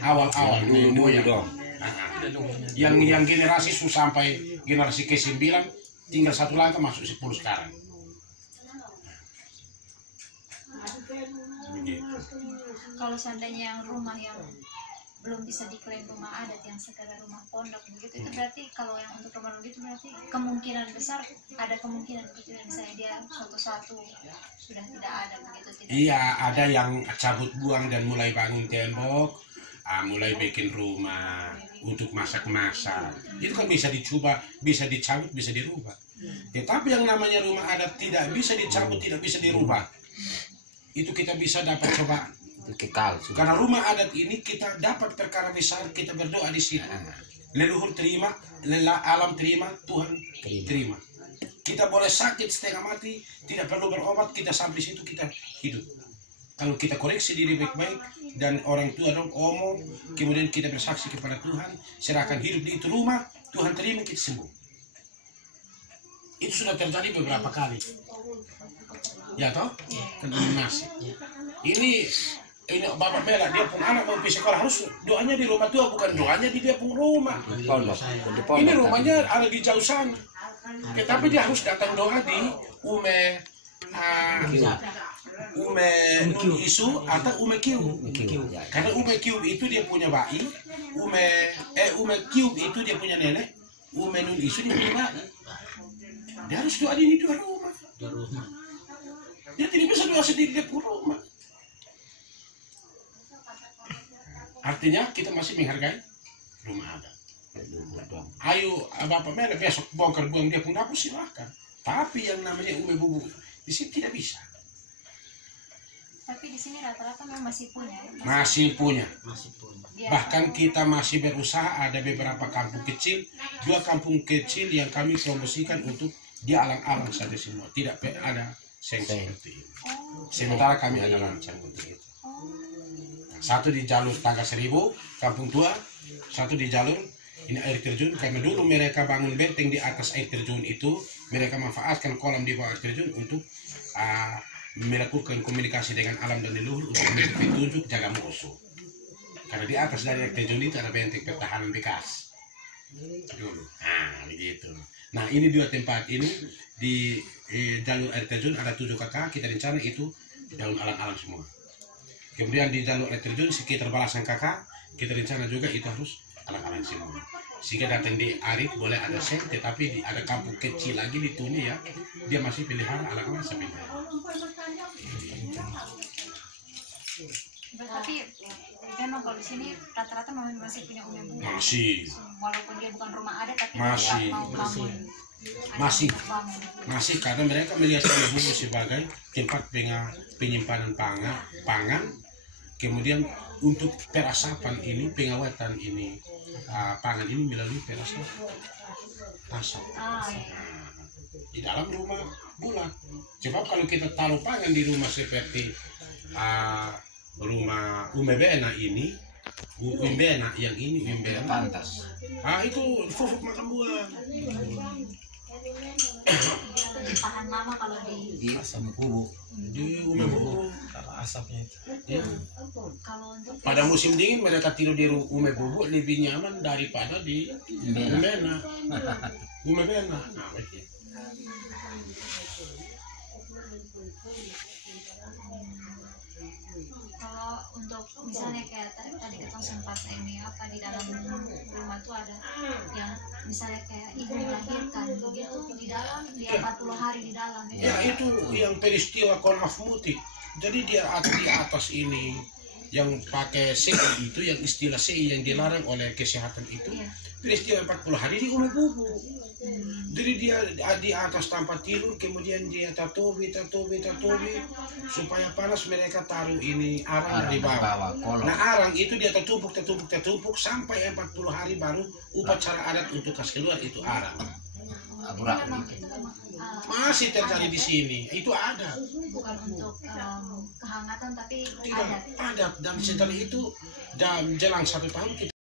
awal-awal dulu dong. Yang generasi sampai generasi ke-9 tinggal satu langkah masuk 10 sekarang. Kalau seandainya yang rumah yang belum bisa diklaim rumah adat, yang sekedar rumah pondok begitu, itu berarti kalau yang untuk rumah begitu berarti kemungkinan besar ada kemungkinan begitu, misalnya dia suatu sudah tidak ada begitu, tidak? Iya, ada yang cabut buang dan mulai bangun tembok, mulai bikin rumah untuk masak-masak. Itu kan bisa dicoba, bisa dicabut, bisa dirubah. Tetapi yang namanya rumah adat tidak bisa dicabut, tidak bisa dirubah. Itu kita bisa dapat coba. Kekal. Karena rumah adat ini kita dapat perkara besar, kita berdoa di sini. Leluhur terima, alam terima, Tuhan terima. Kita boleh sakit setengah mati, tidak perlu berobat, kita sampai situ kita hidup. Kalau kita koreksi diri baik-baik dan orang tua dong omong, kemudian kita bersaksi kepada Tuhan, serahkan hidup di itu rumah, Tuhan terima, kita sembuh. Itu sudah terjadi beberapa kali. Ya toh? Konfirmasi. Ini Bapak Bela, dia pun anak mau pergi sekolah, harus doanya di rumah tua, bukan doanya di dia pun rumah. Ini rumahnya ada di jauh sana, tetapi dia harus datang doa di Ume Nun Isu atau Ume Kiu. Karena Ume Kiu itu dia punya bayi, Ume Kiu itu dia punya nenek, Ume Nun Isu dia punya bayi. Dia harus doa di dua rumah. Dia tidak bisa doa sendiri di rumah. Artinya kita masih menghargai rumah adat. Ayo Bapak Mele besok bongkar buang dia pun dapur silahkan. Tapi yang namanya Ume Bubu di sini tidak bisa. Tapi di sini rata-rata memang masih punya. Masih punya. Bahkan kita masih berusaha, ada beberapa kampung kecil, 2 kampung kecil yang kami promosikan untuk di alang-alang saja semua. Tidak ada seperti itu. Sementara kami ada rancang untuk itu. Satu di jalur Tangga Seribu, Kampung Tua, satu di jalur ini air terjun. Karena dulu mereka bangun benteng di atas air terjun itu, mereka manfaatkan kolam di bawah air terjun untuk melakukan komunikasi dengan alam dan leluhur untuk memberi petunjuk jaga musuh. Karena di atas dari air terjun itu ada benteng pertahanan bekas dulu. Nah, begitu. Nah, ini 2 tempat ini di jalur air terjun ada 7 kakak, kita rencana itu daun alang-alang semua. Kemudian di jalur air terjun sekitar balasan kakak, kita rencana juga itu harus alang-alang semua. Sehingga datang di Arif boleh ada sen, tetapi ada kampung kecil lagi di Tuni ya, dia masih pelihara alang-alang sampai. Tapi memang kalau di sini rata-rata masih punya Ume Bubu. Masih. Walaupun dia bukan rumah adat, tapi masih. mau bangun. Masih karena mereka melihat Ume Bubu sebagai tempat penyimpanan pangan, kemudian untuk perasapan ini, pengawatan ini, pangan ini melalui perasapan asap di dalam rumah bulat. Sebab kalau kita taruh pangan di rumah seperti rumah Ume Bena ini, Umbena yang ini Umbena pantas. Itu fufuk makan buah. Tahan lama kalau di asam bubu, di Ume Bubu asapnya itu. Ya. Pada musim dingin mereka tidur di Ume Bubu lebih nyaman daripada di Umbena. Ume Bena. Nah, begitu. Kalau untuk misalnya kayak tadi kita sempat ini di dalam rumah tuh ada yang misalnya kayak ibu melahirkan begitu di dalam dia 40 hari di dalam. Ya itu yang peristiwa konaf muti. Jadi dia di atas ini yang pakai CI itu, yang istilah CI yang dilarang oleh kesehatan itu, peristiwa 40 hari di Ume Bubu. Jadi dia di atas tanpa tidur, kemudian dia tatobi supaya panas, mereka taruh ini arang di bawah. Nah arang itu dia tertumpuk sampai 40 hari baru upacara adat untuk kas keluar itu arang. Masih terjadi di sini, itu ada. Bukan untuk kehangatan tapi Tidak, adat. Dan setelah itu, dan jelang 1 tahun kita